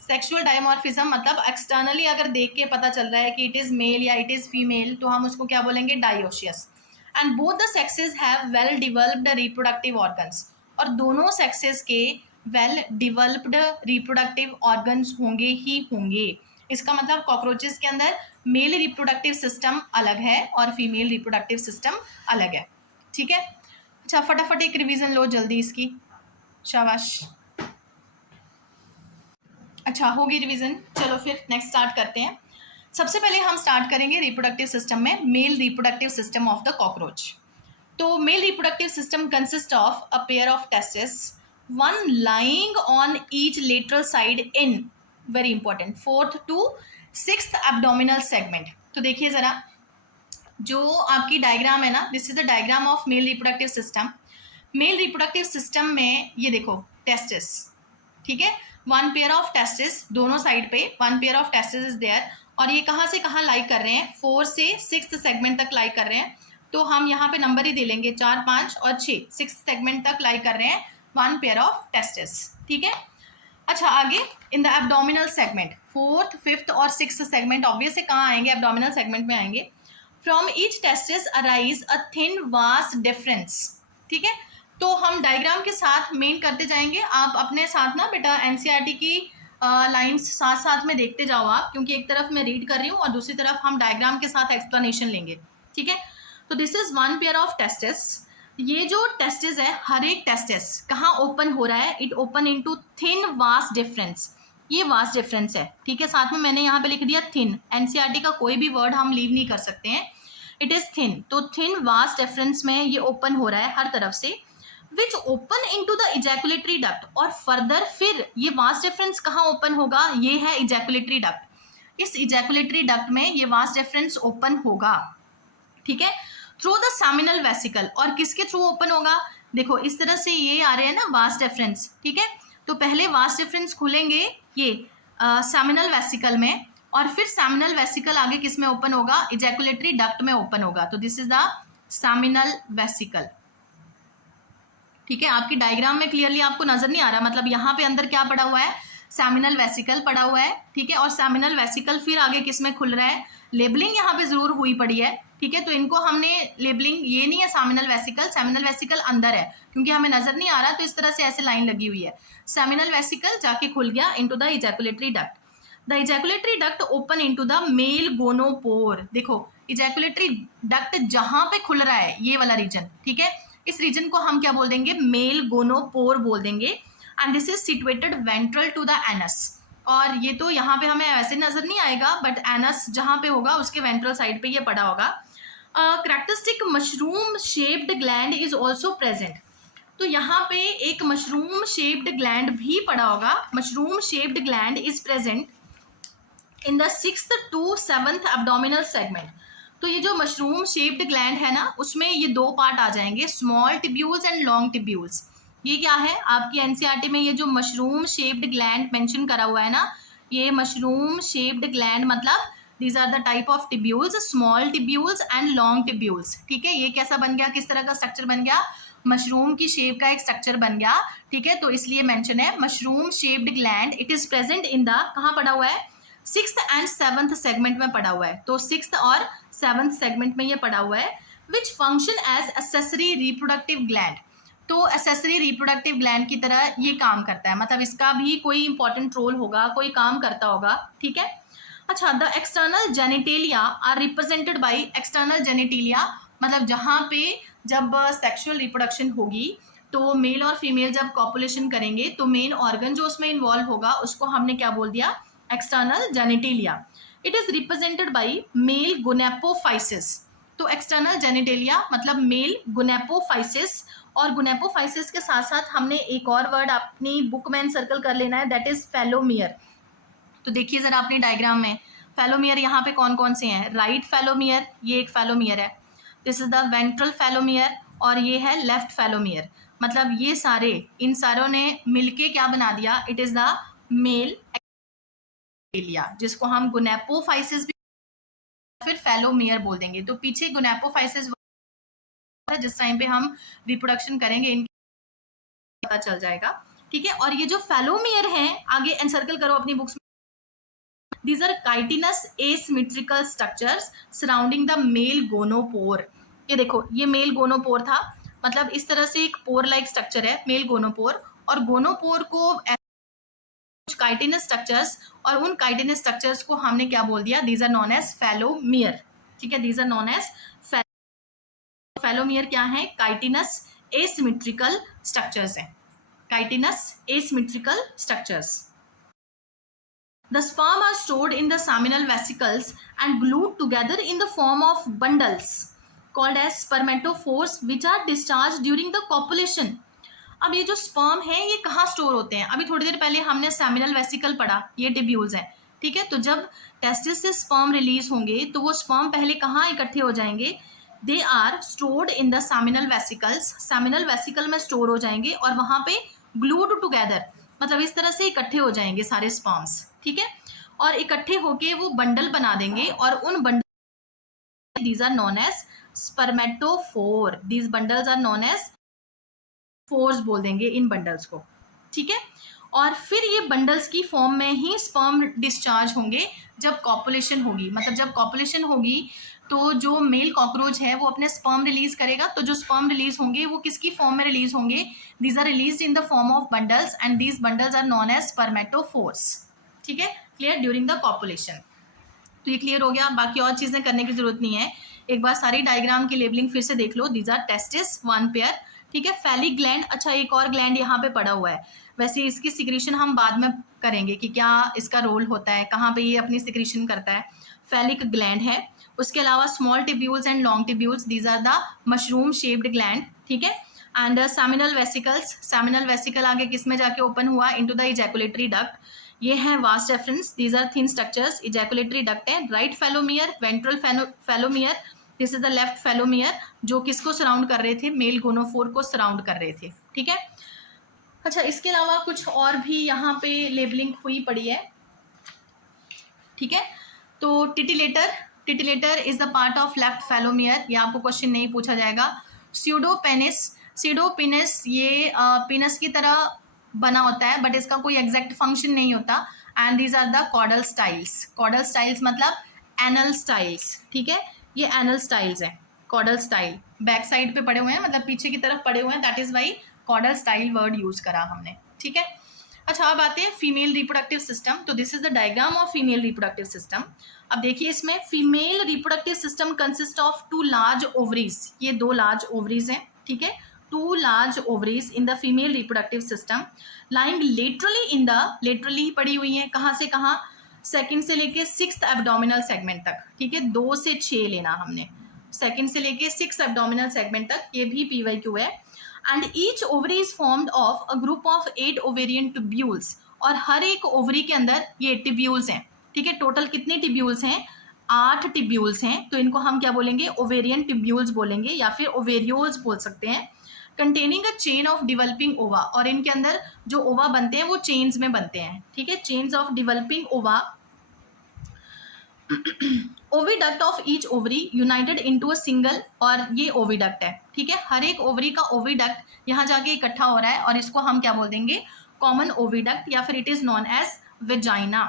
सेक्सुअल डायमॉर्फिज्म मतलब एक्सटर्नली अगर देख के पता चल रहा है कि इट इज़ मेल या इट इज़ फीमेल, तो हम उसको क्या बोलेंगे, dioecious. And both the sexes have well developed reproductive organs, और दोनों सेक्सेस के वेल डिवेलप्ड रिप्रोडक्टिव ऑर्गन्स होंगे ही होंगे। इसका मतलब कॉकरोचेस के अंदर मेल रिप्रोडक्टिव सिस्टम अलग है और फीमेल रिप्रोडक्टिव सिस्टम अलग है। ठीक है, अच्छा फटाफट एक रिवीजन लो जल्दी इसकी, शाबाश। अच्छा होगी रिवीजन, चलो फिर नेक्स्ट स्टार्ट करते हैं। सबसे पहले हम स्टार्ट करेंगे रिप्रोडक्टिव सिस्टम में, male reproductive system of the cockroach. तो male reproductive system consist of a pair of testis, one lying on each lateral side in, very important, 4th to 6th abdominal segment. तो देखिए जरा, जो आपकी डायग्राम है ना, this is the diagram of male reproductive system. Male reproductive system में ये देखो टेस्टिस, ठीक है, वन पेयर ऑफ टेस्टिस दोनों साइड पे, one pair of testis is there, और ये कहाँ से कहाँ लाई कर रहे हैं, 4 से 6th सेगमेंट तक लाई कर रहे हैं। तो हम यहाँ पे नंबर ही दे लेंगे 4, 5 और 6, 6th सेगमेंट तक लाई कर रहे हैं वन पेयर ऑफ टेस्टिस। ठीक है, अच्छा आगे in the abdominal segment, 4th, 5th और 6th सेगमेंट ऑब्वियस से कहाँ आएंगे, एब्डोमिनल सेगमेंट में आएंगे। From each testis arise a thin vast difference. ठीक है, तो हम डायग्राम के साथ मेन करते जाएंगे। आप अपने साथ ना बेटा एनसीईआरटी की लाइंस साथ साथ में देखते जाओ आप, क्योंकि एक तरफ मैं रीड कर रही हूँ और दूसरी तरफ हम डायग्राम के साथ एक्सप्लेनेशन लेंगे। ठीक है, तो this is one pair of testis. ये जो टेस्टिस है, हर एक टेस्टिस कहाँ ओपन हो रहा है, it open into thin vast difference. ये वास्ट डिफरेंस है, ठीक है, साथ में मैंने यहाँ पे लिख दिया थिन, एनसीईआरटी का कोई भी वर्ड हम लीव नहीं कर सकते हैं, इट इज थिन। तो थिन वास्ट डिफरेंस में ये ओपन हो रहा है हर तरफ से, विच open into the ejaculatory duct, और फर्दर फिर ये वास्ट डिफरेंस कहाँ ओपन होगा, ये है इजैकुलेटरी डक्ट। इस इजैकुलेटरी डक्ट में ये वास्ट डिफरेंस ओपन होगा। ठीक है, थ्रू द सेमिनल वेसिकल, और किसके थ्रू ओपन होगा, देखो इस तरह से ये आ रहे हैं ना वास्ट डिफरेंस। ठीक है, तो पहले वास्ट डिफरेंस खुलेंगे ये सेमिनल वेसिकल में, और फिर सेमिनल वेसिकल आगे किस में ओपन होगा, इजैकुलेटरी डक्ट में ओपन होगा। तो this is the seminal vesicle. ठीक है, आपकी डायग्राम में क्लियरली आपको नजर नहीं आ रहा, मतलब यहाँ पे अंदर क्या पड़ा हुआ है, सेमिनल वेसिकल पड़ा हुआ है। ठीक है, और सेमिनल वेसिकल फिर आगे किस में खुल रहा है, लेबलिंग यहाँ पे जरूर हुई पड़ी है। ठीक है, तो इनको हमने लेबलिंग, ये नहीं है सेमिनल वेसिकल, सेमिनल वेसिकल अंदर है, क्योंकि हमें नजर नहीं आ रहा, तो इस तरह से ऐसे लाइन लगी हुई है। सेमिनल वेसिकल जाके खुल गया into the ejaculatory duct. The ejaculatory duct open into the male gonopore. देखो इजैकुलेटरी डक्ट जहां पे खुल रहा है, ये वाला रीजन, ठीक है, इस रीजन को हम क्या बोल देंगे, मेल गोनोपोर बोल देंगे। And this is situated ventral to the anus, और ये तो यहाँ पे हमें ऐसे नजर नहीं आएगा, बट एनस जहाँ पे होगा उसके वेंट्रल साइड पे ये पड़ा होगा। Characteristic mushroom shaped gland is also present. तो यहाँ पे एक मशरूम शेप्ड ग्लैंड भी पड़ा होगा, mushroom shaped gland is present in the 6th to 7th abdominal segment. तो ये जो मशरूम शेप्ड ग्लैंड है ना, उसमें ये दो पार्ट आ जाएंगे, small tubules and long tubules. ये क्या है, आपकी एनसीईआरटी में ये जो मशरूम शेप्ड ग्लैंड मेंशन करा हुआ है ना, ये मशरूम शेप्ड ग्लैंड मतलब these are the type of tubules, small tubules and long tubules. ठीक है, ये कैसा बन गया, किस तरह का स्ट्रक्चर बन गया, मशरूम की शेप का एक स्ट्रक्चर बन गया। ठीक है, तो इसलिए मेंशन है mushroom shaped gland, it is present in the, कहाँ पड़ा हुआ है, 6th and 7th सेगमेंट में पड़ा हुआ है। तो 6th और 7th सेगमेंट में ये पड़ा हुआ है, which function as accessory reproductive gland. तो एक्सेसरी रिप्रोडक्टिव ग्लैंड की तरह ये काम करता है, मतलब इसका भी कोई इंपॉर्टेंट रोल होगा, कोई काम करता होगा। ठीक है, अच्छा the external genitalia are represented by, external genitalia मतलब जहाँ पे जब सेक्सुअल रिप्रोडक्शन होगी, तो मेल और फीमेल जब कॉपुलेशन करेंगे, तो मेन ऑर्गन जो उसमें इन्वॉल्व होगा उसको हमने क्या बोल दिया, external genitalia. It is represented by male gonapophysis. तो एक्सटर्नल जेनिटेलिया मतलब मेल गुनेपोफाइसिस, और गुनेपोफाइसिस के साथ साथ हमने एक और वर्ड अपनी बुक में सर्कल कर लेना है, दैट इज फेलोमियर। तो देखिए जरा अपनी डायग्राम में, फेलोमियर यहाँ पे कौन कौन से हैं, राइट फेलोमियर, ये एक फेलोमियर है, दिस इज द वेंट्रल फेलोमियर, और ये है लेफ्ट फेलोमियर। मतलब ये सारे, इन सारों ने मिलके क्या बना दिया, इट इज द मेल एलिया, जिसको हम गुनेपोफाइसिस भी फिर फेलोमियर बोल देंगे। तो पीछे गुनेपोफाइसिस जिस टाइम पे हम रिप्रोडक्शन करेंगे इनका पता चल जाएगा। ठीक है, और ये जो फेलोमियर हैं, आगे एनसर्कल करो अपनी बुक्स में, these are chitinous asymmetrical structures surrounding the male gonopore। ये देखो, ये मेल गोनोपोर था, मतलब इस तरह से एक पोर लाइक स्ट्रक्चर है मेल गोनोपोर, और गोनोपोर को कुछ काइटिनस स्ट्रक्चर्स, और उन काइटिनस स्ट्रक्चर्स को हमने क्या बोल दिया, दीज आर नॉन एज फेलोमियर। ठीक है, दीज आर नॉन एज फेलोमियर क्या है, काइटिनस एसिमेट्रिकल स्ट्रक्चर्स हैं, chitinous asymmetrical structures. The sperm are stored in the seminal vesicles and glued together in the form of bundles called as spermatophores which are discharged during the copulation. अब ये जो स्पर्म है ये कहाँ स्टोर होते हैं, अभी थोड़ी देर पहले हमने सेमिनल वेसिकल पढ़ा, ये टिब्यूल्स हैं। ठीक है, तो जब टेस्टिस से स्पर्म रिलीज होंगे तो वो स्पर्म पहले कहाँ इकट्ठे हो जाएंगे, they are stored in the seminal vesicles, seminal vesicle में स्टोर हो जाएंगे और वहाँ पे ग्लूड टुगेदर, मतलब इस तरह से इकट्ठे हो जाएंगे सारे स्पर्म्स। ठीक है, और इकट्ठे होके वो बंडल बना देंगे, और उन bundle these are known as spermatophore, these bundles are known as force बोल देंगे इन बंडल्स को। ठीक है, और फिर ये बंडल्स की फॉर्म में ही स्पर्म डिस्चार्ज होंगे जब कॉपुलेशन होगी, मतलब जब कॉपुलेशन होगी तो जो मेल कॉकरोच है वो अपने स्पर्म रिलीज करेगा, तो जो स्पर्म रिलीज होंगे वो किसकी फॉर्म में रिलीज होंगे, these are release in the form of bundles and these bundles are known as spermatophores. ठीक है, क्लियर, ड्यूरिंग द कॉपुलेशन। तो ये क्लियर हो गया, बाकी और चीज़ें करने की जरूरत नहीं है, एक बार सारी डायग्राम की लेबलिंग फिर से देख लो। These are testis, one pair. ठीक है, फैलिक ग्लैंड, अच्छा एक और ग्लैंड यहाँ पे पड़ा हुआ है, वैसे इसकी सिक्रीशन हम बाद में करेंगे कि क्या इसका रोल होता है, कहाँ पे ये अपनी सिक्रीशन करता है। फैलिक ग्लैंड है, उसके अलावा small tubules and long tubules, these are the mushroom shaped gland. ठीक है, and seminal vesicles, seminal vesicle आगे किस में जाके ओपन हुआ, इनटू द इजैकुलेटरी डक्ट, ये है vas deferens, these are thin structures, ejaculatory duct है, right phallomere, ventral phallomere, this is the left phallomere, जो किसको सराउंड कर रहे थे, मेल गोनोफोर को सराउंड कर रहे थे। ठीक है, अच्छा इसके अलावा कुछ और भी यहाँ पे लेबलिंग हुई पड़ी है। ठीक है, तो titillator, titillator is the part of left phallomere, ये आपको क्वेश्चन नहीं पूछा जाएगा। स्यूडोपेनिस, स्यूडोपेनिस ये पेनस की तरह बना होता है बट इसका कोई एग्जैक्ट फंक्शन नहीं होता। And these are the caudal styles, caudal styles मतलब एनल स्टाइल्स। ठीक है, ये एनल स्टाइल्स हैं, कॉडल स्टाइल बैक साइड पे पड़े हुए हैं, मतलब पीछे की तरफ पड़े हुए हैं, that is why caudal style word use करा हमने। ठीक है, अच्छा अब आते हैं फीमेल रिप्रोडक्टिव सिस्टम। तो this is the diagram of female reproductive system. अब देखिए इसमें female reproductive system consist of two large ovaries, ये दो लार्ज ओवरीज हैं। ठीक है, two large ovaries in the female reproductive system lying laterally in the, laterally पड़ी हुई हैं, कहाँ से कहाँ, सेकंड से लेके सिक्स्थ एब्डोमिनल सेगमेंट तक। ठीक है, 2 से 6 लेना हमने, सेकंड से लेके 6 एब्डोमिनल सेगमेंट तक, ये भी PYQ है। And each ovary is formed of a group of 8 ovarian tubules, और हर एक ओवरी के अंदर ये टिब्यूल्स हैं। ठीक है, टोटल कितने टिब्यूल्स हैं, 8 टिब्यूल्स हैं, तो इनको हम क्या बोलेंगे, ओवेरियन टिब्यूल्स बोलेंगे या फिर ओवेरियोल्स बोल सकते हैं। Containing a chain of developing ओवा, और इनके अंदर जो ओवा बनते हैं वो चेन्स में बनते हैं। ठीक है, चेन्स ऑफ डिवेलपिंग ओवा, oviduct of each ovary United into a single, और ये ओविडक्ट है। ठीक है, हर एक ओवरी का ओविडक्ट यहाँ जाके इकट्ठा हो रहा है और इसको हम क्या बोल देंगे, कॉमन ओविडक्ट, या फिर it is known as vagina.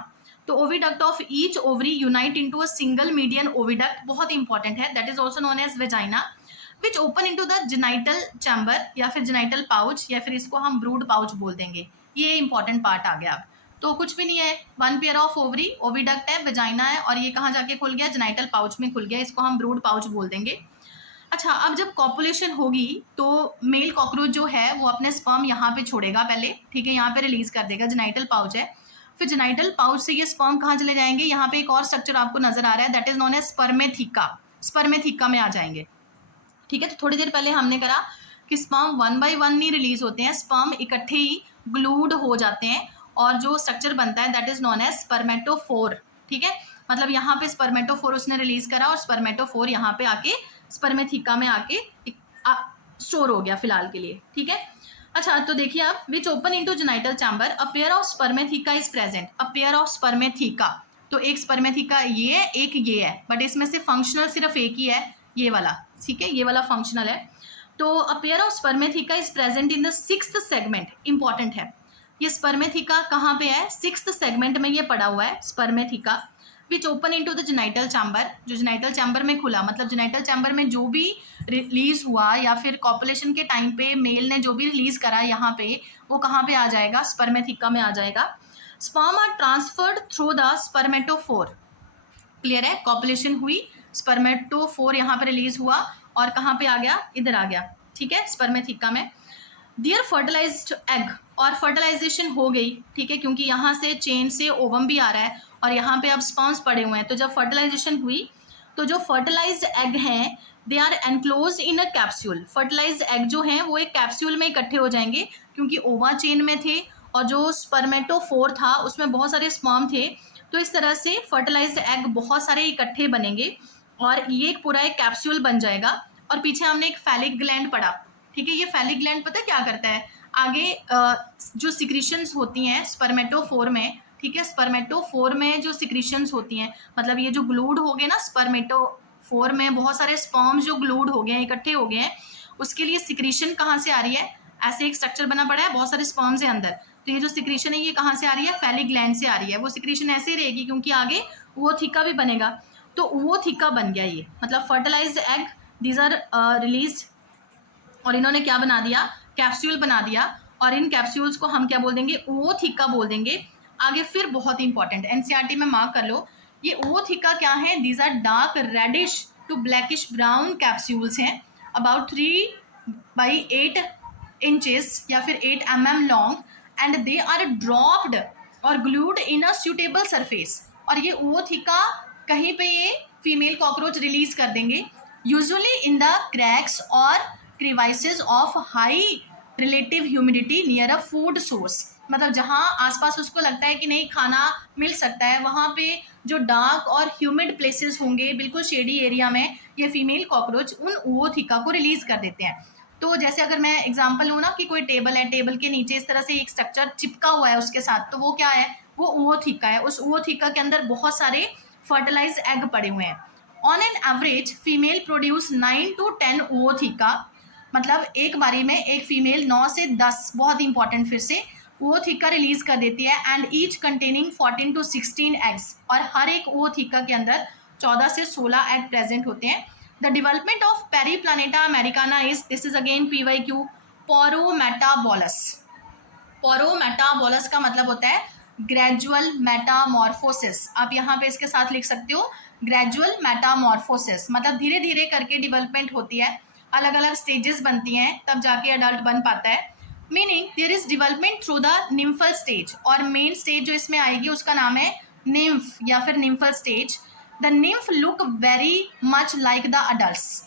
तो oviduct of each ovary unite into a single median oviduct, बहुत इंपॉर्टेंट है, that is also known as vagina, which open into the genital chamber या फिर जेनाइटल पाउच, या फिर इसको हम ब्रूड पाउच बोल देंगे। ये इंपॉर्टेंट पार्ट आ गया। तो कुछ भी नहीं है, one pair of ovary, oviduct है, वेजाइना है, और ये कहाँ जाके खुल गया, जेनाइटल पाउच में खुल गया, इसको हम ब्रूड पाउच बोल देंगे। अच्छा, अब जब कॉपुलेशन होगी तो मेल कॉकरोच जो है वो अपने स्पर्म यहाँ पे छोड़ेगा पहले। ठीक है, यहाँ पे रिलीज कर देगा, जेनाइटल पाउच है, फिर जेनाइटल पाउच से ये स्पर्म कहाँ चले जाएंगे, यहाँ पे एक और स्ट्रक्चर आपको नजर आ रहा है, that is known as spermatheca, spermatheca में आ जाएंगे। ठीक है, तो थोड़ी देर पहले हमने करा कि स्पर्म 1 बाय 1 नहीं रिलीज होते हैं, स्पर्म इकट्ठे ही ग्लूड हो जाते हैं और जो स्ट्रक्चर बनता है दैट इज नॉन एज स्पर्मेटोफोर। ठीक है, मतलब यहाँ पे स्पर्मेटोफोर उसने रिलीज करा और स्पर्मेटोफोर यहाँ पे आके स्पर्मेथिका में आके स्टोर हो गया फिलहाल के लिए। ठीक है, अच्छा तो देखिए आप, विच open into genital chamber, a pair of spermatheca is present, a pair of spermatheca, तो एक स्पर्मेथिका ये है, एक ये है, बट इसमें से फंक्शनल सिर्फ एक ही है, ये वाला। ठीक है, ये वाला फंक्शनल है। तो अ pair of spermatheca is present in the 6th segment, important है, ये स्पर्मेथिका कहाँ पे है, 6th सेगमेंट में ये पड़ा हुआ है spermatheca, which open into the genital chamber, जो जेनाइटल चैम्बर में खुला, मतलब जेनाइटल चैम्बर में जो भी रिलीज हुआ या फिर कॉपुलेशन के टाइम पे मेल ने जो भी रिलीज करा यहाँ पे, वो कहाँ पे आ जाएगा, स्पर्मेथिका में आ जाएगा. Sperm are transferred through the spermatophore. Clear है, कॉपुलेशन हुई, स्पर्मेटोफोर यहाँ पे रिलीज हुआ और कहाँ पे आ गया, इधर आ गया. ठीक है, स्पर्मेथिका में. डियर फर्टिलाइज्ड एग, और फर्टिलाइजेशन हो गई. ठीक है, क्योंकि यहाँ से चेन से ओवम भी आ रहा है और यहाँ पे अब स्पर्म्स पड़े हुए हैं. तो जब फर्टिलाइजेशन हुई तो जो फर्टिलाइज्ड एग हैं they are enclose in a capsule. Fertilised egg जो हैं वो एक कैप्सूल में इकट्ठे हो जाएंगे, क्योंकि ओवा चेन में थे और जो स्पर्मेटोफोर था उसमें बहुत सारे स्पर्म थे. तो इस तरह से फर्टिलाइज्ड एग बहुत सारे इकट्ठे बनेंगे और ये एक पूरा एक कैप्सूल बन जाएगा. और पीछे हमने एक फैलिक ग्लैंड पढ़ा. ठीक है, ये फैलिक ग्लैंड पता क्या करता है, आगे जो सिक्रीशंस होती हैं स्पर्मेटोफोर में. ठीक है, स्पर्मेटोफोर में जो सिक्रीशंस होती हैं, मतलब ये जो ग्लूड हो गए ना स्पर्मेटोफोर में, बहुत सारे स्पर्म्स जो ग्लूड हो गए हैं, इकट्ठे हो गए हैं, उसके लिए सिक्रीशन कहाँ से आ रही है, ऐसे एक स्ट्रक्चर बना पड़ा है, बहुत सारे स्पर्म्स है अंदर. तो ये जो सिक्रीशन है ये कहाँ से आ रही है, फैलिक ग्लैंड से आ रही है. वो सिक्रीशन ऐसे ही रहेगी क्योंकि आगे ootheca भी बनेगा. तो ootheca बन गया ये, मतलब fertilised egg these are release, और इन्होंने क्या बना दिया, कैप्सूल बना दिया. और इन कैप्सूल्स को हम क्या बोल देंगे, ootheca बोल देंगे. आगे फिर बहुत ही इंपॉर्टेंट, एनसीईआरटी में मार्क कर लो, ये ootheca क्या है, these are dark reddish to blackish brown capsules हैं, अबाउट 3/8 इंचेस या फिर 8 mm long, and they are dropped और glued in a suitable surface. और ये ootheca कहीं पे ये फीमेल कॉकरोच रिलीज कर देंगे, यूजुअली इन द क्रैक्स और crevices of high relative humidity near a food source. मतलब जहाँ आसपास उसको लगता है कि नहीं खाना मिल सकता है, वहाँ पे जो डार्क और ह्यूमिड प्लेसेस होंगे, बिल्कुल शेडी एरिया में, ये फीमेल कॉकरोच उन ootheca को रिलीज कर देते हैं. तो जैसे अगर मैं एग्जांपल लूँ ना कि कोई टेबल है, टेबल के नीचे इस तरह से एक स्ट्रक्चर चिपका हुआ है उसके साथ, तो वो क्या है, वो ootheca है. उस ootheca के अंदर बहुत सारे फर्टिलाइज्ड एग पड़े हुए हैं. On an average female produce 9 to 10 ootheca. मतलब एक बारी में एक फीमेल 9 से 10, बहुत इंपॉर्टेंट, फिर से ootheca रिलीज कर देती है, and each containing 14 to 16 eggs. और हर एक ootheca के अंदर 14 से 16 एग प्रेजेंट होते हैं. The development of पेरीप्लानेटा Americana is, this is again PYQ, पोरोमेटाबोलस. पोरोमेटाबोलस का मतलब होता है ग्रेजुअल मेटामॉर्फोसिस. आप यहाँ पे इसके साथ लिख सकते हो ग्रेजुअल मेटामॉर्फोसिस, मतलब धीरे धीरे करके डेवलपमेंट होती है, अलग अलग स्टेजेस बनती हैं, तब जाके अडल्ट बन पाता है. Meaning there is development through the nymphal stage, और मेन स्टेज जो इसमें आएगी उसका नाम है निम्फ या फिर nymphal stage. The nymph look very much like the adults.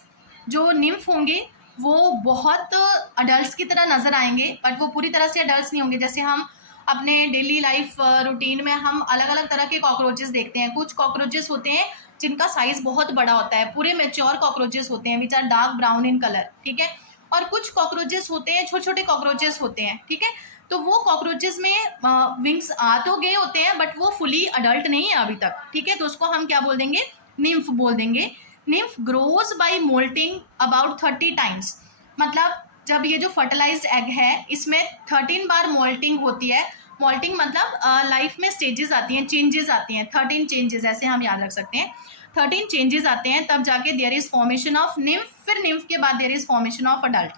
जो निम्फ होंगे वो बहुत अडल्ट्स की तरह नजर आएंगे, बट वो पूरी तरह से अडल्ट्स नहीं होंगे. जैसे हम अपने डेली लाइफ रूटीन में हम अलग अलग तरह के कॉकरोचेस देखते हैं. कुछ कॉकरोचेस होते हैं जिनका साइज बहुत बड़ा होता है, पूरे मेच्योर कॉकरोचेस होते हैं which are dark brown in colour. ठीक है, और कुछ कॉकरोचेस होते हैं, छोटे छोटे कॉकरोचेस होते हैं. ठीक है, तो वो कॉकरोचेस में विंग्स आ तो गए होते हैं बट वो फुली अडल्ट नहीं है अभी तक. ठीक है, तो उसको हम क्या बोल देंगे, निम्फ बोल देंगे. Nymph grows by moulting about 30 times. मतलब जब ये जो फर्टिलाइज्ड एग है इसमें 13 बार मोल्टिंग होती है. मोल्टिंग मतलब लाइफ में स्टेजेस आती हैं, चेंजेस आती हैं, 13 चेंजेस ऐसे हम याद रख सकते हैं. 13 चेंजेस आते हैं, तब जाके there is formation of nymph, फिर निम्फ के बाद there is formation of adult.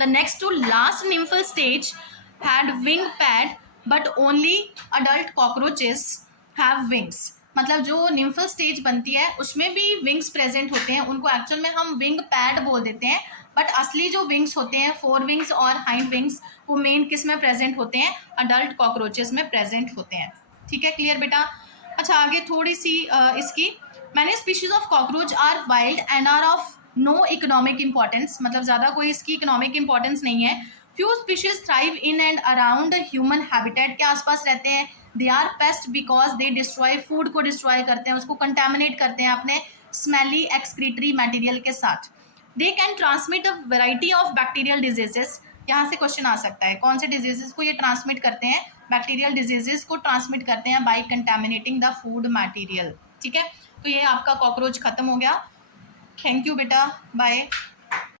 The next to last nymphal stage had wing pad, but only adult cockroaches have wings. मतलब जो निम्फल स्टेज बनती है उसमें भी विंग्स प्रेजेंट होते हैं, उनको एक्चुअल में हम विंग पैड बोल देते हैं, बट असली जो विंग्स होते हैं, फोर विंग्स और हाइंड विंग्स, वो मेन किस में प्रेजेंट होते हैं, अडल्ट कॉकरोचेस में प्रेजेंट होते हैं. ठीक है, क्लियर बेटा. अच्छा, आगे थोड़ी सी इसकी, many species of cockroach are wild and are of no economic importance. मतलब ज़्यादा कोई इसकी इकोनॉमिक इंपॉर्टेंस नहीं है. Few species thrive in and around human habitat के आसपास रहते हैं. They are pest because they destroy, food को डिस्ट्रॉय करते हैं, उसको कंटेमिनेट करते हैं अपने स्मेली एक्सक्रीटरी मटेरियल के साथ. They can transmit a variety of bacterial diseases. यहाँ से क्वेश्चन आ सकता है कौन से डिजीजेस को ये ट्रांसमिट करते हैं, बैक्टीरियल डिजीजेस को ट्रांसमिट करते हैं by contaminating the food material. ठीक है, तो ये आपका कॉकरोच खत्म हो गया. थैंक यू बेटा, बाय.